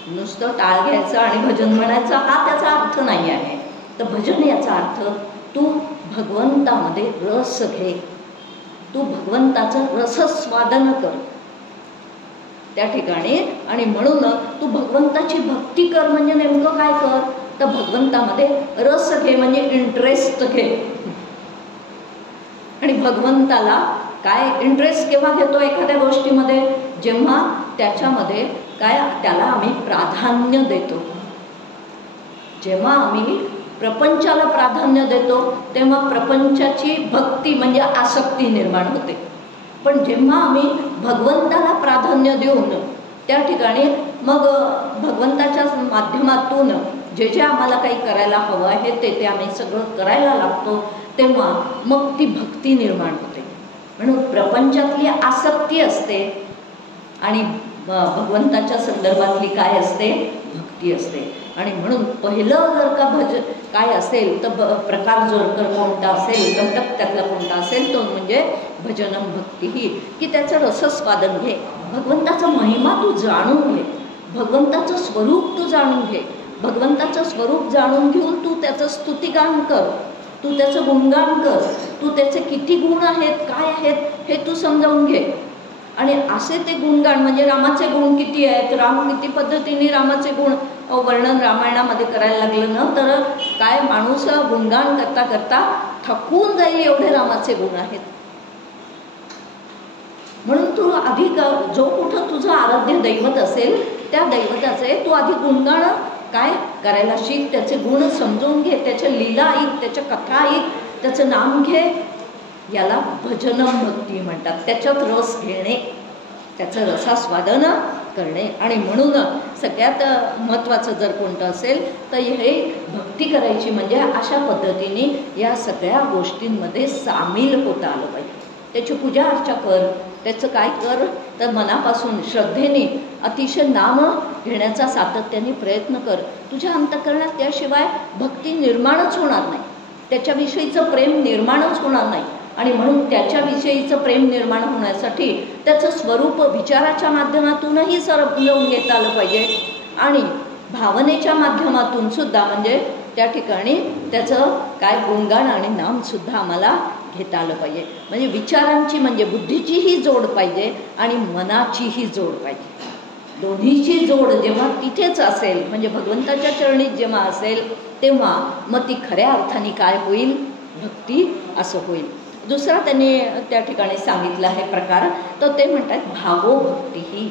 नुसतं टाळ घ्यायचं आणि भजन म्हणायचं हा त्याचा अर्थ नाही आहे. तर भजन याचा अर्थ तू भगवंतामध्ये रस घे, तू भगवंताचं रसस्वादन कर त्या ठिकाणी. आणि म्हणून तू भगवंताची भक्ती कर म्हणजे नेमकं काय कर, तर भगवंतामध्ये रस घे म्हणजे इंटरेस्ट घे. आणि भगवंताला काय इंटरेस्ट केव्हा घेतो एखाद्या गोष्टीमध्ये, जेव्हा त्याच्यामध्ये काय त्याला आम्ही प्राधान्य देतो. जेव्हा आम्ही प्रपंचाला प्राधान्य देतो तेव्हा प्रपंचाची भक्ती म्हणजे आसक्ती निर्माण होते. पण जेव्हा आम्ही भगवंताला प्राधान्य देऊन त्या ठिकाणी मग भगवंताच्या माध्यमातून जे जे आम्हाला काही करायला हवं आहे ते आम्ही सगळं करायला लागतो, तेव्हा मग ती भक्ती निर्माण होते. म्हणून प्रपंचातली आसक्ती असते आणि भगवंताच्या संदर्भातली काय असते, भक्ती असते. आणि म्हणून पहिलं जर का काय असेल तर प्रकार जर तर कोणता असेल, घटक त्यातला कोणता असेल तो म्हणजे भजनम भक्ती. ही की त्याचं रसस्वादन घे, भगवंताचा महिमा तू जाणून घे, भगवंताचं स्वरूप तू जाणून घे. भगवंताचं स्वरूप जाणून घेऊन तू त्याचं स्तुतिगान कर, तू त्याचं गुणगान कर, तू त्याचे किती गुण आहेत काय आहेत हे तू समजावून घे. आणि असे ते गुणगान म्हणजे रामाचे गुण किती आहेत, राम किती पद्धतीने रामाचे गुण वर्णन रामायणामध्ये करायला लागलं ना तर काय माणूस गुणगान करता करता थकून जाईल एवढे रामाचे गुण आहेत. म्हणून तू आधी जो कुठं तुझं आराध्य दैवत असेल त्या दैवताचे तू आधी गुणगान काय करायला शिक, त्याचे गुण समजून घे, त्याच्या लीला ऐक, त्याच्या कथा ऐक, त्याचं नाम घे. याला भजनम भक्ती म्हणतात. त्याच्यात रस घेणे, त्याचं रसास्वादन करणे. आणि म्हणून सगळ्यात महत्त्वाचं जर कोणतं असेल तर हे भक्ती करायची म्हणजे अशा पद्धतीने या सगळ्या गोष्टींमध्ये सामील होता आलं पाहिजे. त्याची पूजा अर्चा कर, त्याचं काय कर तर मनापासून श्रद्धेने अतिशय नाम घेण्याचा सातत्याने प्रयत्न कर. तुझ्या अंतःकरणात त्याशिवाय भक्ती निर्माणच होणार नाही, त्याच्याविषयीचं प्रेम निर्माणच होणार नाही. आणि म्हणून त्याच्याविषयीचं प्रेम निर्माण होण्यासाठी त्याचं स्वरूप विचाराच्या माध्यमातूनही समजावून घेता आलं पाहिजे आणि भावनेच्या माध्यमातून सुद्धा म्हणजे त्या ठिकाणी त्याचं काय गुणगान आणि नामसुद्धा आम्हाला घेता आलं पाहिजे. म्हणजे विचारांची म्हणजे बुद्धीचीही जोड पाहिजे आणि मनाचीही जोड पाहिजे. दोन्हीची जोड जेव्हा तिथेच असेल म्हणजे भगवंताच्या चरणीत जेव्हा असेल तेव्हा मग ती खऱ्या अर्थाने काय होईल, भक्ती असं होईल. दुसरा त्यांनी त्या ठिकाणी सांगितलं आहे प्रकार, तर ते म्हणतात भावो भक्ती. ही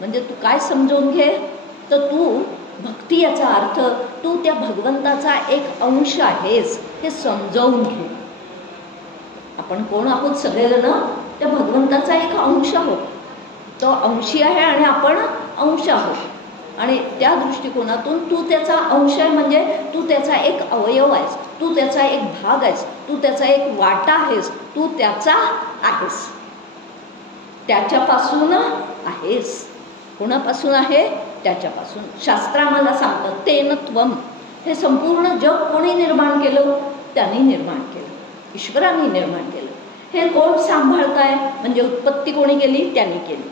म्हणजे तू काय समजून घे तर तू भक्ती याचा अर्थ तू त्या भगवंताचा एक अंश आहेस हे समजावून घे. आपण कोण आहोत सगळेजण त्या भगवंताचा एक अंश आहोत. तो अंशी आहे आणि आपण अंश आहोत. आणि त्या दृष्टिकोनातून तू त्याचा अंश आहे म्हणजे तू त्याचा एक अवयव आहेस, तू त्याचा एक भाग आहेस, तू त्याचा एक वाटा आहेस, तू त्याचा आहेस, त्याच्यापासून आहेस. कोणापासून आहे, त्याच्यापासून. शास्त्र आम्हाला सांगतं तेन त्वम. हे संपूर्ण जग कोणी निर्माण केलं, त्यांनी निर्माण केलं, ईश्वराने निर्माण केलं. हे कोण सांभाळत आहे म्हणजे उत्पत्ती कोणी केली, त्यांनी केली.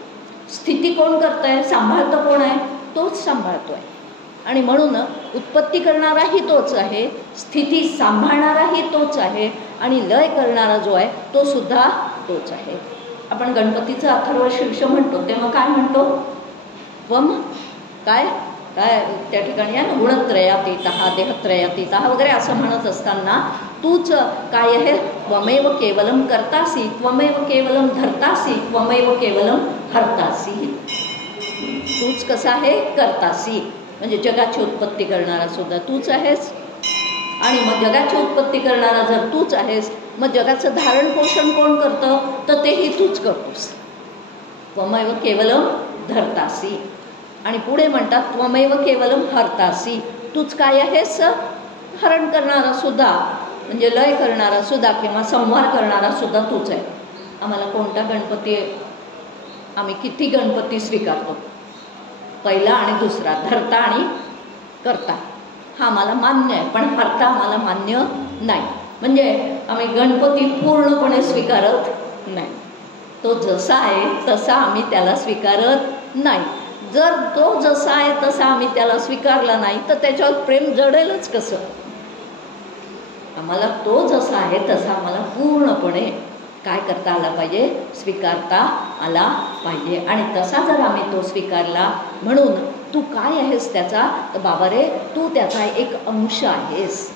स्थिती कोण करत आहे, सांभाळतं कोण आहे, तोच सांभाळतो आहे. आणि म्हणून उत्पत्ती करणाराही तोच आहे, स्थिती सांभाळणाराही तोच आहे आणि लय करणारा जो आहे तो सुद्धा तोच आहे. आपण गणपतीचं अथर्व शीर्ष म्हणतो तेव्हा काय म्हणतो? त्वम काय काय त्या ठिकाणी आहे ना, गुणत्रयातीतः देहत्रयातीतः वगैरे असं म्हणत असताना तूच काय आहे? त्वमेव केवलम कर्तासी, त्वमेव केवलम धर्तासी, त्वमेव केवलम हर्तासी. तूच कसा आहे? कर्तासी, म्हणजे जगाची उत्पत्ती करणारा सुद्धा तूच आहेस. आणि मग जगाची उत्पत्ती करणारा जर तूच आहेस, मग जगाचं धारण पोषण कोण करतं? तर तेही तूच करतोस. त्वमेव केवलम धर्तासी. आणि पुढे म्हणतात त्वमेव केवलम हर्तासी, तूच काय आहेस? हरण करणारा सुद्धा, म्हणजे लय करणारा सुद्धा किंवा संहार करणारा सुद्धा तूच आहे. आम्हाला कोणता गणपती, आम्ही किती गणपती स्वीकारतो? पहिला आणि दुसरा, धरता आणि करता, हा आम्हाला मान्य आहे, पण हर्ता आम्हाला मान्य नाही. म्हणजे आम्ही गणपती पूर्णपणे स्वीकारत नाही. तो जसा आहे तसा आम्ही त्याला स्वीकारत नाही. जर तो जसा आहे तसा आम्ही त्याला स्वीकारला नाही तर त्याच्यावर प्रेम जडेलच कसं? आम्हाला तो जसा आहे तसा आम्हाला पूर्णपणे काय करता आला पाहिजे? स्वीकारता आला पाहिजे. आणि तसा जर आम्ही तो स्वीकारला, म्हणून तू काय आहेस त्याचा? तर बाबा रे, तू त्याचा एक अंश आहेस.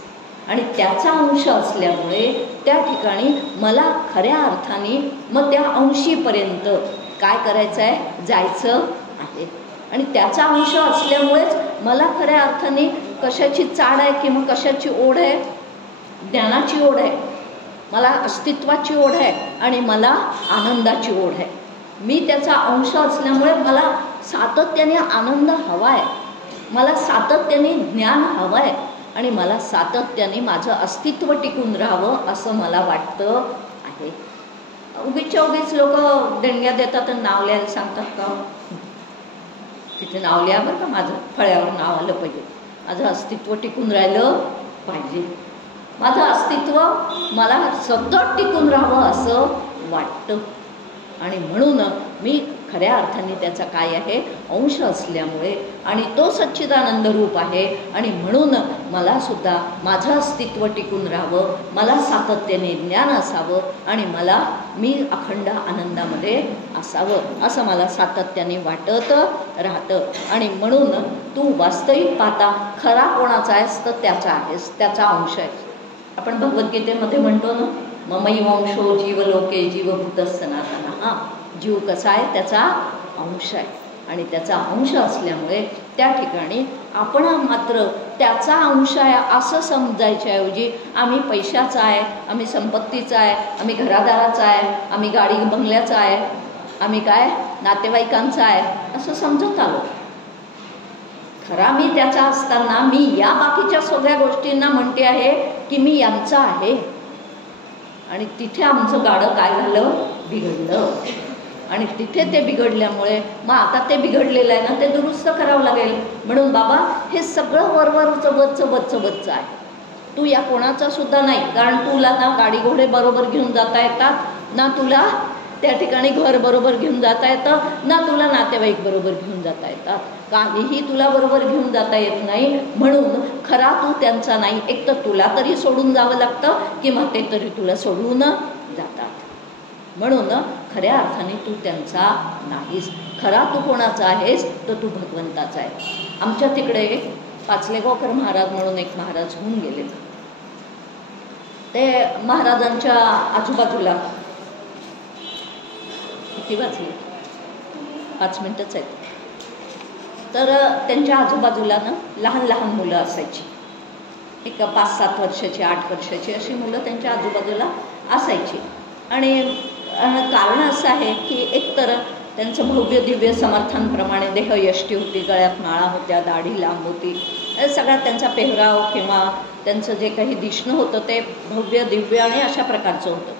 आणि त्याचा अंश असल्यामुळे त्या ठिकाणी मला खऱ्या अर्थाने मग त्या अंशीपर्यंत काय करायचं आहे? जायचं आहे. आणि त्याचा अंश असल्यामुळेच मला खऱ्या अर्थाने कशाची चाड आहे किंवा कशाची ओढ आहे? ज्ञानाची ओढ आहे, मला अस्तित्वाची ओढ आहे आणि मला आनंदाची ओढ आहे. मी त्याचा अंश असल्यामुळे मला सातत्याने आनंद हवा आहे, मला सातत्याने ज्ञान हवं आहे आणि मला सातत्याने माझं अस्तित्व टिकून राहावं असं मला वाटतं आहे. उगीच्या उगीच लोक देणग्या देतात आणि नाव लिहायला सांगतात का? तिथे नाव लिहा बरं का, माझं फळ्यावर नाव आलं पाहिजे, माझं अस्तित्व टिकून राहिलं पाहिजे, माझं अस्तित्व मला सतत टिकून राहावं असं वाटतं. आणि म्हणून मी खऱ्या अर्थाने त्याचा काय आहे? अंश असल्यामुळे, आणि तो सच्चिदानंद रूप आहे. आणि म्हणून मला सुद्धा माझं अस्तित्व टिकून राहावं, मला सातत्याने ज्ञान असावं आणि मी अखंड आनंदामध्ये असावं असं मला सातत्याने वाटत राहतं. आणि म्हणून तू वास्तविक पाहता खरा कोणाचा आहेस? तर त्याचा आहेस, त्याचा अंश आहेस. आपण भगवद्गीतेमध्ये म्हणतो ना, ममैवंशो जीवलोके जीवभूत सनातन. हा जीव कसा आहे? त्याचा अंश आहे. आणि त्याचा अंश असल्यामुळे त्या ठिकाणी आपण मात्र त्याचा अंश आहे असं समजायच्याऐवजी आम्ही पैशाचा आहे, आम्ही संपत्तीचा आहे, आम्ही घरादाराचा आहे, आम्ही गाडी बंगल्याचा आहे, आम्ही काय नातेवाईकांचा आहे असं समजत आलो. खरा मी त्याचा असताना मी या बाकीच्या सगळ्या गोष्टींना म्हणते आहे की मी यांचा आहे. आणि तिथे आमचं गाडं काय झालं? बिघडलं. आणि तिथे ते बिघडल्यामुळे मग आता ते बिघडलेलं आहे ना, ते दुरुस्त करावं लागेल. म्हणून बाबा हे सगळं वरवरचं वरचं आहे. तू या कोणाचा सुद्धा नाही, कारण तुला ना गाडी घोडे बरोबर घेऊन जाता येतात, ना तुला त्या ठिकाणी घर बरोबर घेऊन जाता येतं, ना तुला नातेवाईक बरोबर घेऊन जाता येतात. काहीही तुला बरोबर घेऊन जाता येत नाही. म्हणून खरा तू त्यांचा नाही. एक तर तुला तरी सोडून जावं लागतं किंवा ते तरी तुला सोडून जातात. म्हणून खऱ्या अर्थाने तू त्यांचा नाहीस. खरा तू कोणाचा आहेस? तर तू भगवंताचा आहे. आमच्या तिकडे पाचलेगावकर महाराज म्हणून एक महाराज होऊन गेले. ते महाराजांच्या आजूबाजूला किती वाजले? 5 मिनटंच आहेत. तर त्यांच्या आजूबाजूला ना लहान लहान मुलं असायची. एक 5-7 वर्षाची, 8 वर्षाची अशी मुलं त्यांच्या आजूबाजूला असायची. आणि कारण असं आहे की एकतर त्यांचं भव्य दिव्य समर्थांप्रमाणे देहयष्टी होती, गळ्यात माळा होत्या, दाढी लांब होती, सगळा त्यांचा पेहराव किंवा त्यांचं जे काही दिसणं होतं ते भव्य दिव्य आणि अशा प्रकारचं होतं.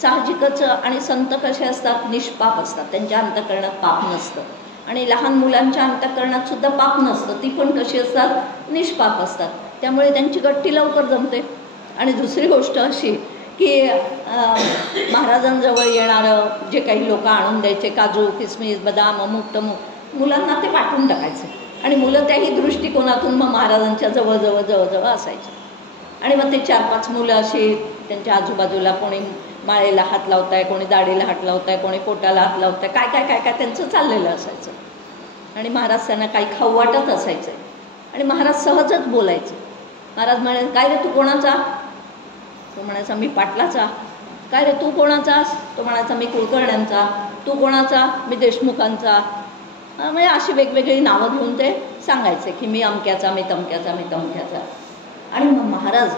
साहजिकच. आणि संत कसे असतात? निष्पाप असतात, त्यांच्या अंतःकरणात पाप नसतं. आणि लहान मुलांच्या अंतःकरणात सुद्धा पाप नसतं, ती पण कशी असतात? निष्पाप असतात. त्यामुळे त्यांची गट्टी लवकर जमते. आणि दुसरी गोष्ट अशी की महाराजांजवळ येणारं जे काही लोक आणून द्यायचे, काजू किसमिस बदाम अमुक तमुक, मुलांना ते वाटून टाकायचे. आणि मुलं त्याही दृष्टिकोनातून मग महाराजांच्या जवळ असायचे. आणि मग ते 4-5 मुलं अशी त्यांच्या आजूबाजूला कोणी माळेला हात लावताय, कोणी दाढीला हात लावताय, कोणी पोटाला हात लावताय, काय काय काय काय त्यांचं चाललेलं असायचं. आणि महाराज त्यांना काही खाऊ वाटत असायचं आणि महाराज सहजच बोलायचे. महाराज म्हणाले, काय रे तू कोणाचा? तो म्हणायचा मी पाटलाचा. काय रे तू कोणाचास? तो म्हणायचा मी कुलकर्ण्यांचा. तू कोणाचा? मी देशमुखांचा. म्हणजे अशी वेगवेगळी नावं घेऊन ते सांगायचे की मी अमक्याचा, मी तमक्याचा, मी तमक्याचा. आणि मग महाराज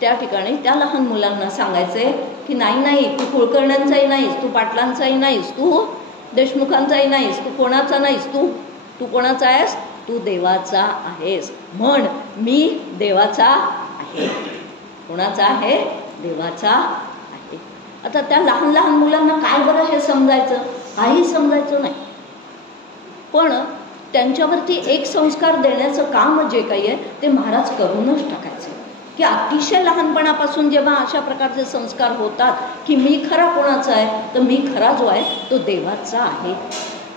त्या ठिकाणी त्या लहान मुलांना सांगायचे की नाही नाही, तू कुलकर्ण्यांचाही नाहीस, तू पाटलांचाही नाहीस, तू देशमुखांचाही नाहीस, तू कोणाचा नाहीस, तू कोणाचा आहेस? तू देवाचा आहेस. म्हण मी देवाचा आहे. कोणाचा आहे? देवाचा आहे. आता त्या लहान लहान मुलांना काय बरं हे समजायचं? काही समजायचं नाही. पण त्यांच्यावरती एक संस्कार देण्याचं काम जे काही आहे ते महाराज करूनच टाकायचे की अतिशय लहानपणापासून जेव्हा अशा प्रकारचे संस्कार होतात की मी खरा कोणाचा आहे, तर मी खरा जो आहे तो देवाचा आहे.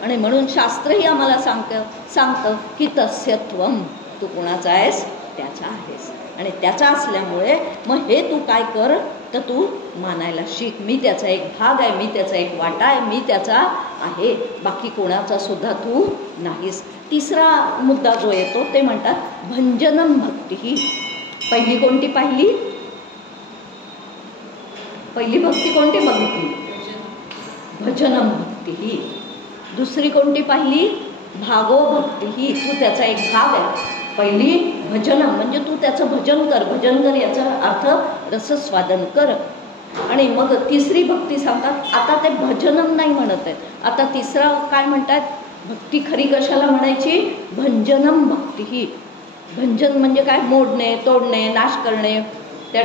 आणि म्हणून शास्त्रही आम्हाला सांगतं की तस्यत्वम, तू कोणाचा आहेस? त्याचा आहेस. आणि त्याचा असल्यामुळे मग हे तू काय कर, तर तू मानायला शिक. मी त्याचा एक भाग आहे, मी त्याचा एक वाटा आहे, मी त्याचा आहे, बाकी कोणाचा सुद्धा तू नाहीस. तिसरा मुद्दा जो येतो ते म्हणतात भंजनम भक्ती. पहिली कोणती पाहिली? पहिली भक्ती कोणती बघितली? भजनम भक्ती. दुसरी कोणती पाहिली? भागो भक्ती. तू त्याचा एक भाग आहे. पहिली भजन म्हणजे तू त्याचं भजन कर. भजन कर याचा अर्थ रसस्वादन कर. आणि मग तिसरी भक्ती सांगतात. आता ते भजनम नाही म्हणत आहेत, आता तिसरा काय म्हणतात? भक्ती खरी कशाला म्हणायची? भंजनम भक्ती. भंजन म्हणजे काय? मोडणे, तोडणे, नाश करणे. त्या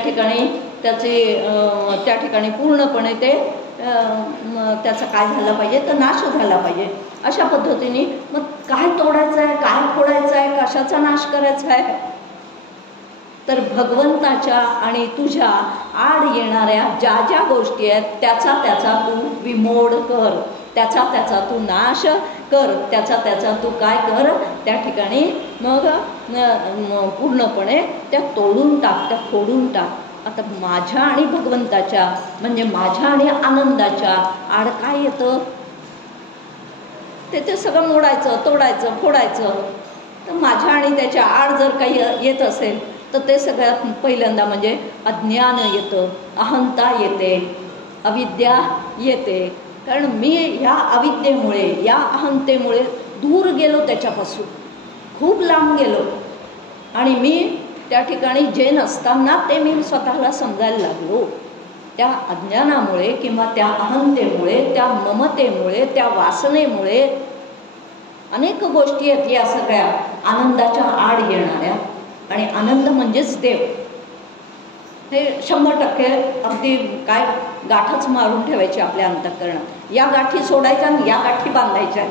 ठिकाणी पूर्णपणे ते त्याचा काय झाला पाहिजे, तर नाश झाला पाहिजे. अशा पद्धतीने मग काय तोडायचं आहे, काय फोडायचं आहे, कशाचा नाश करायचा आहे? तर भगवंताच्या आणि तुझ्या आड येणाऱ्या ज्या ज्या गोष्टी आहेत त्याचा तू विमोड कर, त्याचा तू नाश कर, त्याचा तू काय कर, त्या ठिकाणी मग पूर्णपणे त्या तोडून टाक, त्या फोडून टाक. आता माझ्या आणि भगवंताच्या म्हणजे माझ्या आणि आनंदाच्या आड काय येतं? ते सगळं मोडायचं, तोडायचं, फोडायचं. तर माझ्या आणि त्याच्या आड जर काही येत असेल तर ते सगळ्यात पहिल्यांदा म्हणजे अज्ञान येतं, अहंता येते, अविद्या येते. कारण मी ह्या अविद्येमुळे, या अहंतेमुळे दूर गेलो, त्याच्यापासून खूप लांब गेलो. आणि मी त्या ठिकाणी जे नसताना ते मी स्वतःला समजायला लागलो. त्या अज्ञानामुळे किंवा त्या अहंतेमुळे, त्या ममतेमुळे, त्या वासनेमुळे अनेक गोष्टी आहेत या सगळ्या आनंदाच्या आड येणाऱ्या. आणि आनंद म्हणजेच देव. हे 100% अगदी काय गाठच मारून ठेवायची आपल्या अंतःकरणात. या गाठी सोडायच्या आणि या गाठी बांधायच्या.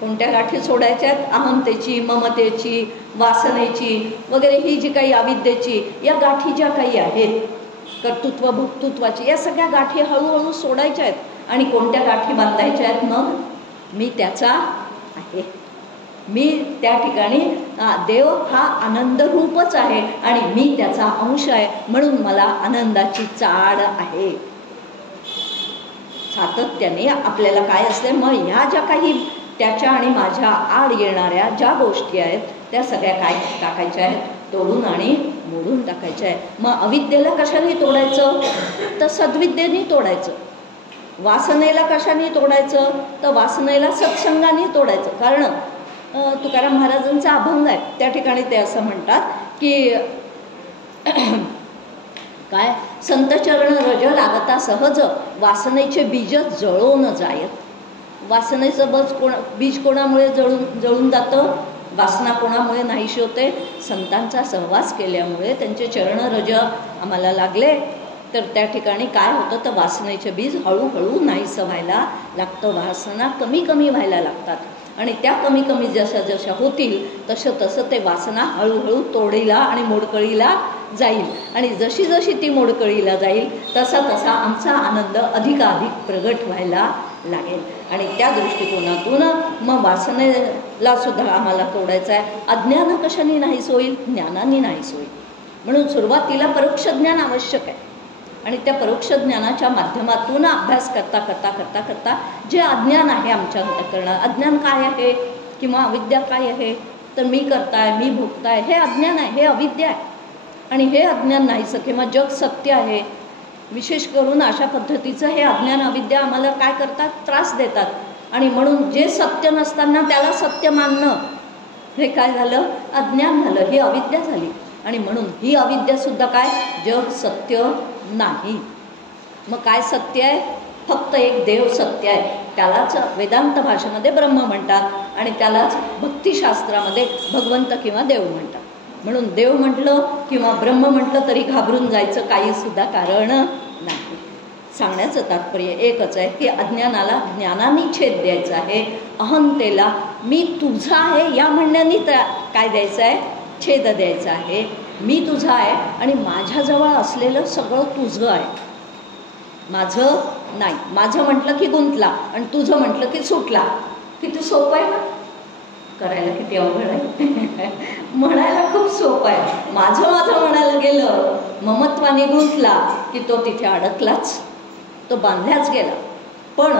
कोणत्या गाठी सोडायच्या आहेत? अहंतेची, ममतेची, वासनेची वगैरे, ही जी काही अविद्येची या गाठी ज्या काही आहेत, कर्तृत्व भोक्तृत्वाची, या सगळ्या गाठी हळूहळू सोडायच्या आहेत. आणि कोणत्या गाठी बांधायच्या आहेत? मग मी त्याचा आहे. मी त्या ठिकाणी देव हा आनंद रूपच आहे आणि मी त्याचा अंश आहे, म्हणून मला आनंदाची चाड आहे. सातत्याने आपल्याला काय असते, मग ह्या ज्या काही त्याच्या आणि माझ्या आड येणाऱ्या ज्या गोष्टी आहेत त्या सगळ्या काय टाकायच्या आहेत? तोडून आणि मोडून टाकायच्या आहेत. मग अविद्येला कशाने तोडायचं? तर सद्विद्येने तोडायचं. वासनेला कशाने तोडायचं? तर वासनेला सत्संगाने तोडायचं. कारण तुकाराम महाराजांचा अभंग आहे, त्या ठिकाणी ते असं म्हणतात की काय, संतचरण रज लागता सहज, वासनेचे बीज जळून जायत. वासनेचं बीज कोणामुळे जळून जातं? वासना कोणामुळे नाहीशी होते? संतांचा सहवास केल्यामुळे. त्यांचे चरणरज आम्हाला लागले तर त्या ठिकाणी काय होतं, तर वासनेचे बीज हळूहळू नाहीसं व्हायला लागतं. वासना कमी कमी व्हायला लागतात. आणि त्या कमी कमी जशा जशा होतील तसं ते वासना हळूहळू तोडीला आणि मोडकळीला जाईल. आणि जशी जशी ती मोडकळीला जाईल तसा तसा आमचा आनंद अधिकाधिक प्रगट व्हायला लागेल. आणि त्या दृष्टिकोनातून मग वासनेला सुद्धा आम्हाला तोडायचं आहे. अज्ञान कशाने नाहीस होईल? ज्ञानाने नाहीस होईल. म्हणून सुरुवातीला परोक्ष ज्ञान आवश्यक आहे. आणि त्या परोक्ष ज्ञानाच्या माध्यमातून अभ्यास करता करता करता करता जे अज्ञान आहे आमच्या अंतःकरणात, अज्ञान काय आहे किंवा अविद्या काय आहे, तर मी करताय, मी भोगताय, हे अज्ञान आहे, हे अविद्या आहे. आणि हे अज्ञान नाहीसं किंवा जग सत्य आहे, विशेष करून अशा पद्धतीचं हे अज्ञान अविद्या आम्हाला काय करतात, त्रास देतात. आणि म्हणून जे सत्य नसताना त्याला सत्य मानणं हे काय झालं, अज्ञान झालं, ही अविद्या झाली. आणि म्हणून ही अविद्यासुद्धा काय, जग सत्य नाही. मग काय सत्य आहे, फक्त एक देव सत्य आहे. त्यालाच वेदांत भाषेमध्ये ब्रह्म म्हणतात आणि त्यालाच भक्तिशास्त्रामध्ये भगवंत किंवा देव म्हणतात. म्हणून देव म्हटलं किंवा ब्रह्म म्हटलं तरी घाबरून जायचं काहीसुद्धा कारण नाही. सांगण्याचं तात्पर्य एकच आहे की अज्ञानाला ज्ञानाने छेद द्यायचा आहे, अहंतेला मी तुझा आहे या म्हणण्याने काय द्यायचं आहे, छेद द्यायचा आहे. मी तुझा आहे आणि माझ्याजवळ असलेलं सगळं तुझं आहे, माझं नाही. माझं म्हटलं की गुंतला आणि तुझं म्हटलं की सुटला. किती सोपं आहे ना, करायला किती अवघड आहे. म्हणायला खूप सोपं आहे. माझं माझं म्हणायला गेलं, ममत्वाने गुंतला की तो तिथे अडकलाच, तो बांधल्याच गेला. पण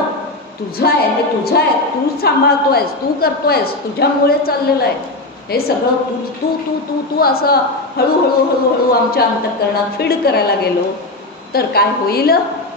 तुझं आहे, हे तुझं आहे, तू सांभाळतो आहेस, तू करतो आहेस, तुझ्यामुळे चाललेलं आहे हे सगळं. तू तू तू तू तू असं हळूहळू हळूहळू आमच्या अंतःकरणात फीड करायला गेलो तर काय होईल,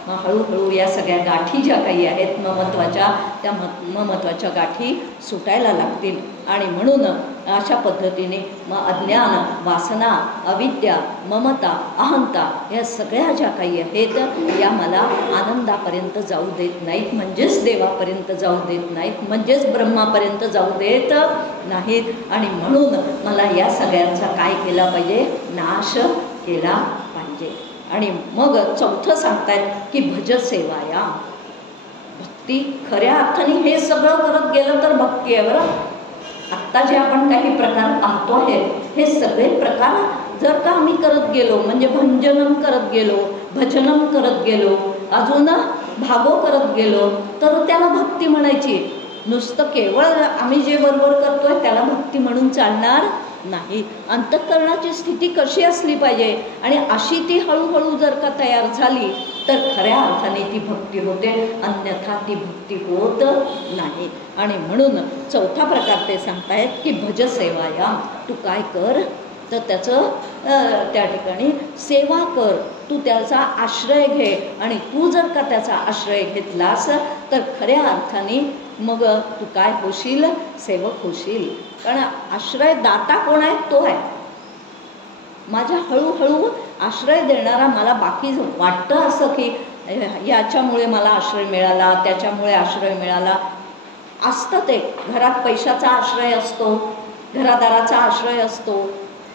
हळूहळू या सगळ्या गाठी ज्या काही आहेत ममत्वाच्या, त्या ममत्वाच्या गाठी सुटायला लागतील. आणि म्हणून अशा पद्धतीने मग अज्ञान, वासना, अविद्या, ममता, अहंता या सगळ्या ज्या काही आहेत या मला आनंदापर्यंत जाऊ देत नाहीत, म्हणजेच देवापर्यंत जाऊ देत नाहीत, म्हणजेच ब्रह्मापर्यंत जाऊ देत नाहीत. आणि म्हणून मला या सगळ्यांचा काय केला पाहिजे, नाश केला पाहिजे. आणि मग चौथं सांगतायत की भज सेवाया, भक्ती खऱ्या अर्थाने हे सगळं करत गेलं तर भक्ती आहे. बरं, आत्ता जे आपण काही प्रकार पाहतो आहे हे सगळे प्रकार जर का आम्ही करत गेलो, म्हणजे भंजनम करत गेलो, भजनम करत गेलो, अजून भागो करत गेलो तर त्याला भक्ती म्हणायची. नुसतं केवळ आम्ही जे बरोबर करतोय त्याला भक्ती म्हणून चालणार नाही. अंतःकरणाची स्थिती कशी असली पाहिजे आणि अशी ती हळूहळू जर का तयार झाली तर खऱ्या अर्थाने ती भक्ती होते, अन्यथा ती भक्ती होत नाही. आणि म्हणून चौथा प्रकार ते सांगतायत की भज सेवाया, तू काय कर तर त्याचं त्या ठिकाणी सेवा कर, तू त्याचा आश्रय घे. आणि तू जर का त्याचा आश्रय घेतलास तर खऱ्या अर्थाने मग तू काय होशील, सेवक होशील. कारण आश्रयदाता कोण आहे, तो आहे. माझ्या हळूहळू आश्रय देणारा मला बाकी वाटतं असं की याच्यामुळे मला आश्रय मिळाला, त्याच्यामुळे आश्रय मिळाला असतं. ते घरात पैशाचा आश्रय असतो, घरादाराचा आश्रय असतो,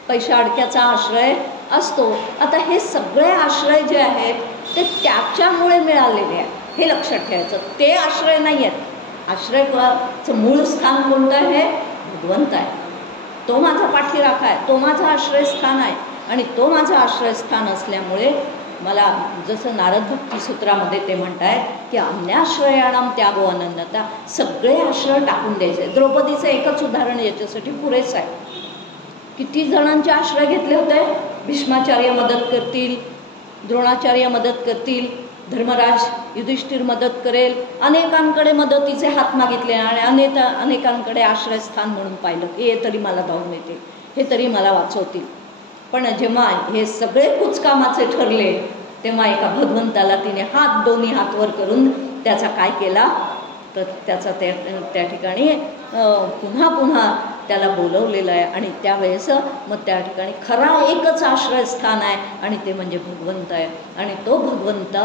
पैशा अडक्याचा आश्रय असतो. आता हे सगळे आश्रय जे आहेत ते त्याच्यामुळे मिळालेले आहेत, हे लक्षात ठेवायचं. ते आश्रय नाही आहेत. आश्रयाचं मूळ स्थान कोणतं आहे, भगवंत आहे. तो माझा पाठीराखा आहे, तो माझा आश्रयस्थान आहे. आणि तो माझं आश्रयस्थान असल्यामुळे मला जसं नारद भक्ती सूत्रामध्ये ते म्हणतायत की अन्याश्रयाणाम त्यागो अनन्यता, सगळे आश्रय टाकून द्यायचे. द्रौपदीचं एकच उदाहरण याच्यासाठी पुरेसं आहे. किती जणांचे आश्रय घेतले होते, भीष्माचार्य मदत करतील, द्रोणाचार्य मदत करतील, धर्मराज युधिष्ठिर मदत करेल, अनेकांकडे मदतीचे हात मागितले आणि अनेकांकडे आश्रयस्थान म्हणून पाहिलं की हे तरी मला धावून येतील, हे तरी मला वाचवतील. पण जेव्हा हे सगळे कुचकामाचे ठरले तेव्हा एका भगवंताला तिने दोन्ही हात वर करून त्याचा काय केला तर त्याचा त्या ठिकाणी पुन्हा पुन्हा त्याला बोलवलेलं आहे. आणि त्यावेळेस मग त्या ठिकाणी खरा एकच आश्रयस्थान आहे आणि ते म्हणजे भगवंत आहे. आणि तो भगवंत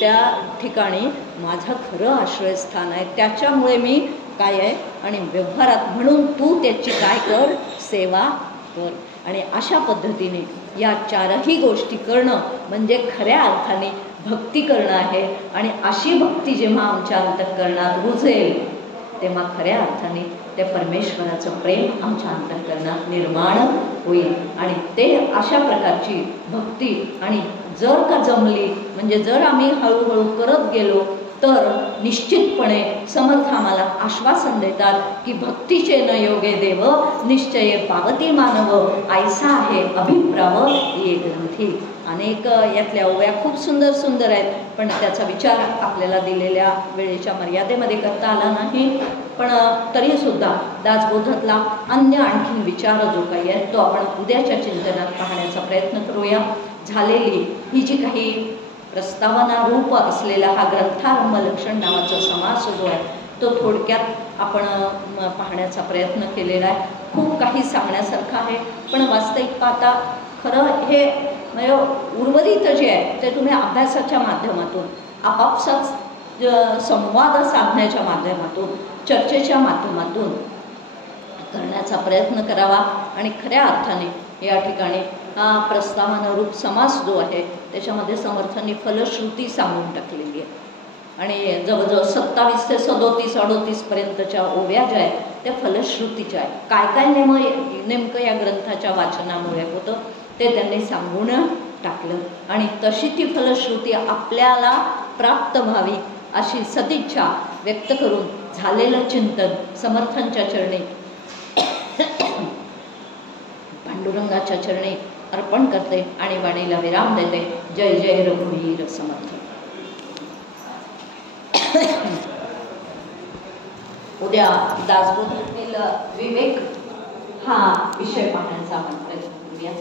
त्या ठिकाणी माझं खरं आश्रयस्थान आहे, त्याच्यामुळे मी काय आहे. आणि व्यवहारात म्हणून तू त्याची काय कर, सेवा कर. आणि अशा पद्धतीने या चारही गोष्टी करणं म्हणजे खऱ्या अर्थाने भक्ती करणं आहे. आणि अशी भक्ती जेव्हा आमच्या अंतःकरणात रुजेल तेव्हा खऱ्या अर्थाने त्या परमेश्वराचं प्रेम आमच्या अंतःकरणात निर्माण होईल. आणि ते अशा प्रकारची भक्ती आणि जर का जमली, म्हणजे जर आम्ही हळूहळू करत गेलो तर निश्चितपणे समर्थ आम्हाला आश्वासन देतात की भक्तीचे न योगे देव निश्चये पावती मानव ऐसा आहे अभिप्राव ये ग्रंथी. अनेक यातल्या ओव्या खूप सुंदर सुंदर आहेत, पण त्याचा विचार आपल्याला दिलेल्या वेळेच्या मर्यादेमध्ये करता आला नाही. पण तरीसुद्धा दासबोधातला अन्य आणखीन विचार जो काही आहे तो आपण उद्याच्या चिंतनात पाहण्याचा प्रयत्न करूया. झालेली ही जी काही प्रस्तावना रूप असलेला हा ग्रंथारंभ लक्षण नावाचा समास जो आहे तो थोडक्यात आपण पाहण्याचा प्रयत्न केलेला आहे. खूप काही सांगण्यासारखं आहे, पण वास्तविक पाहता खरं हे म्हणजे उर्वरित जे आहे ते तुम्ही अभ्यासाच्या माध्यमातून आपापसात संवाद साधण्याच्या माध्यमातून चर्चेच्या माध्यमातून करण्याचा प्रयत्न करावा. आणि खऱ्या अर्थाने या ठिकाणी हा प्रस्तावनारूप समास जो आहे त्याच्यामध्ये समर्थांनी फलश्रुती सांगून टाकलेली आहे. आणि जवळजवळ 27 ते 37 38पर्यंतच्या ओव्या ज्या आहेत त्या फलश्रुतीच्या आहेत. काय काय नेमकं या ग्रंथाच्या वाचनामुळे होतं ते त्यांनी सांगून टाकलं. आणि तशी ती फलश्रुती आपल्याला प्राप्त व्हावी अशी सदिच्छा व्यक्त करून झालेलं चिंतन समर्थांच्या चरणी पांडुरंगाच्या चरणी अर्पण करते आणि वाणीला विराम देते. जय जय रघुवीर समर्थ. उद्या दासबोधातील विवेक हा विषय पाहण्याचा आपण प्रयत्न करूया.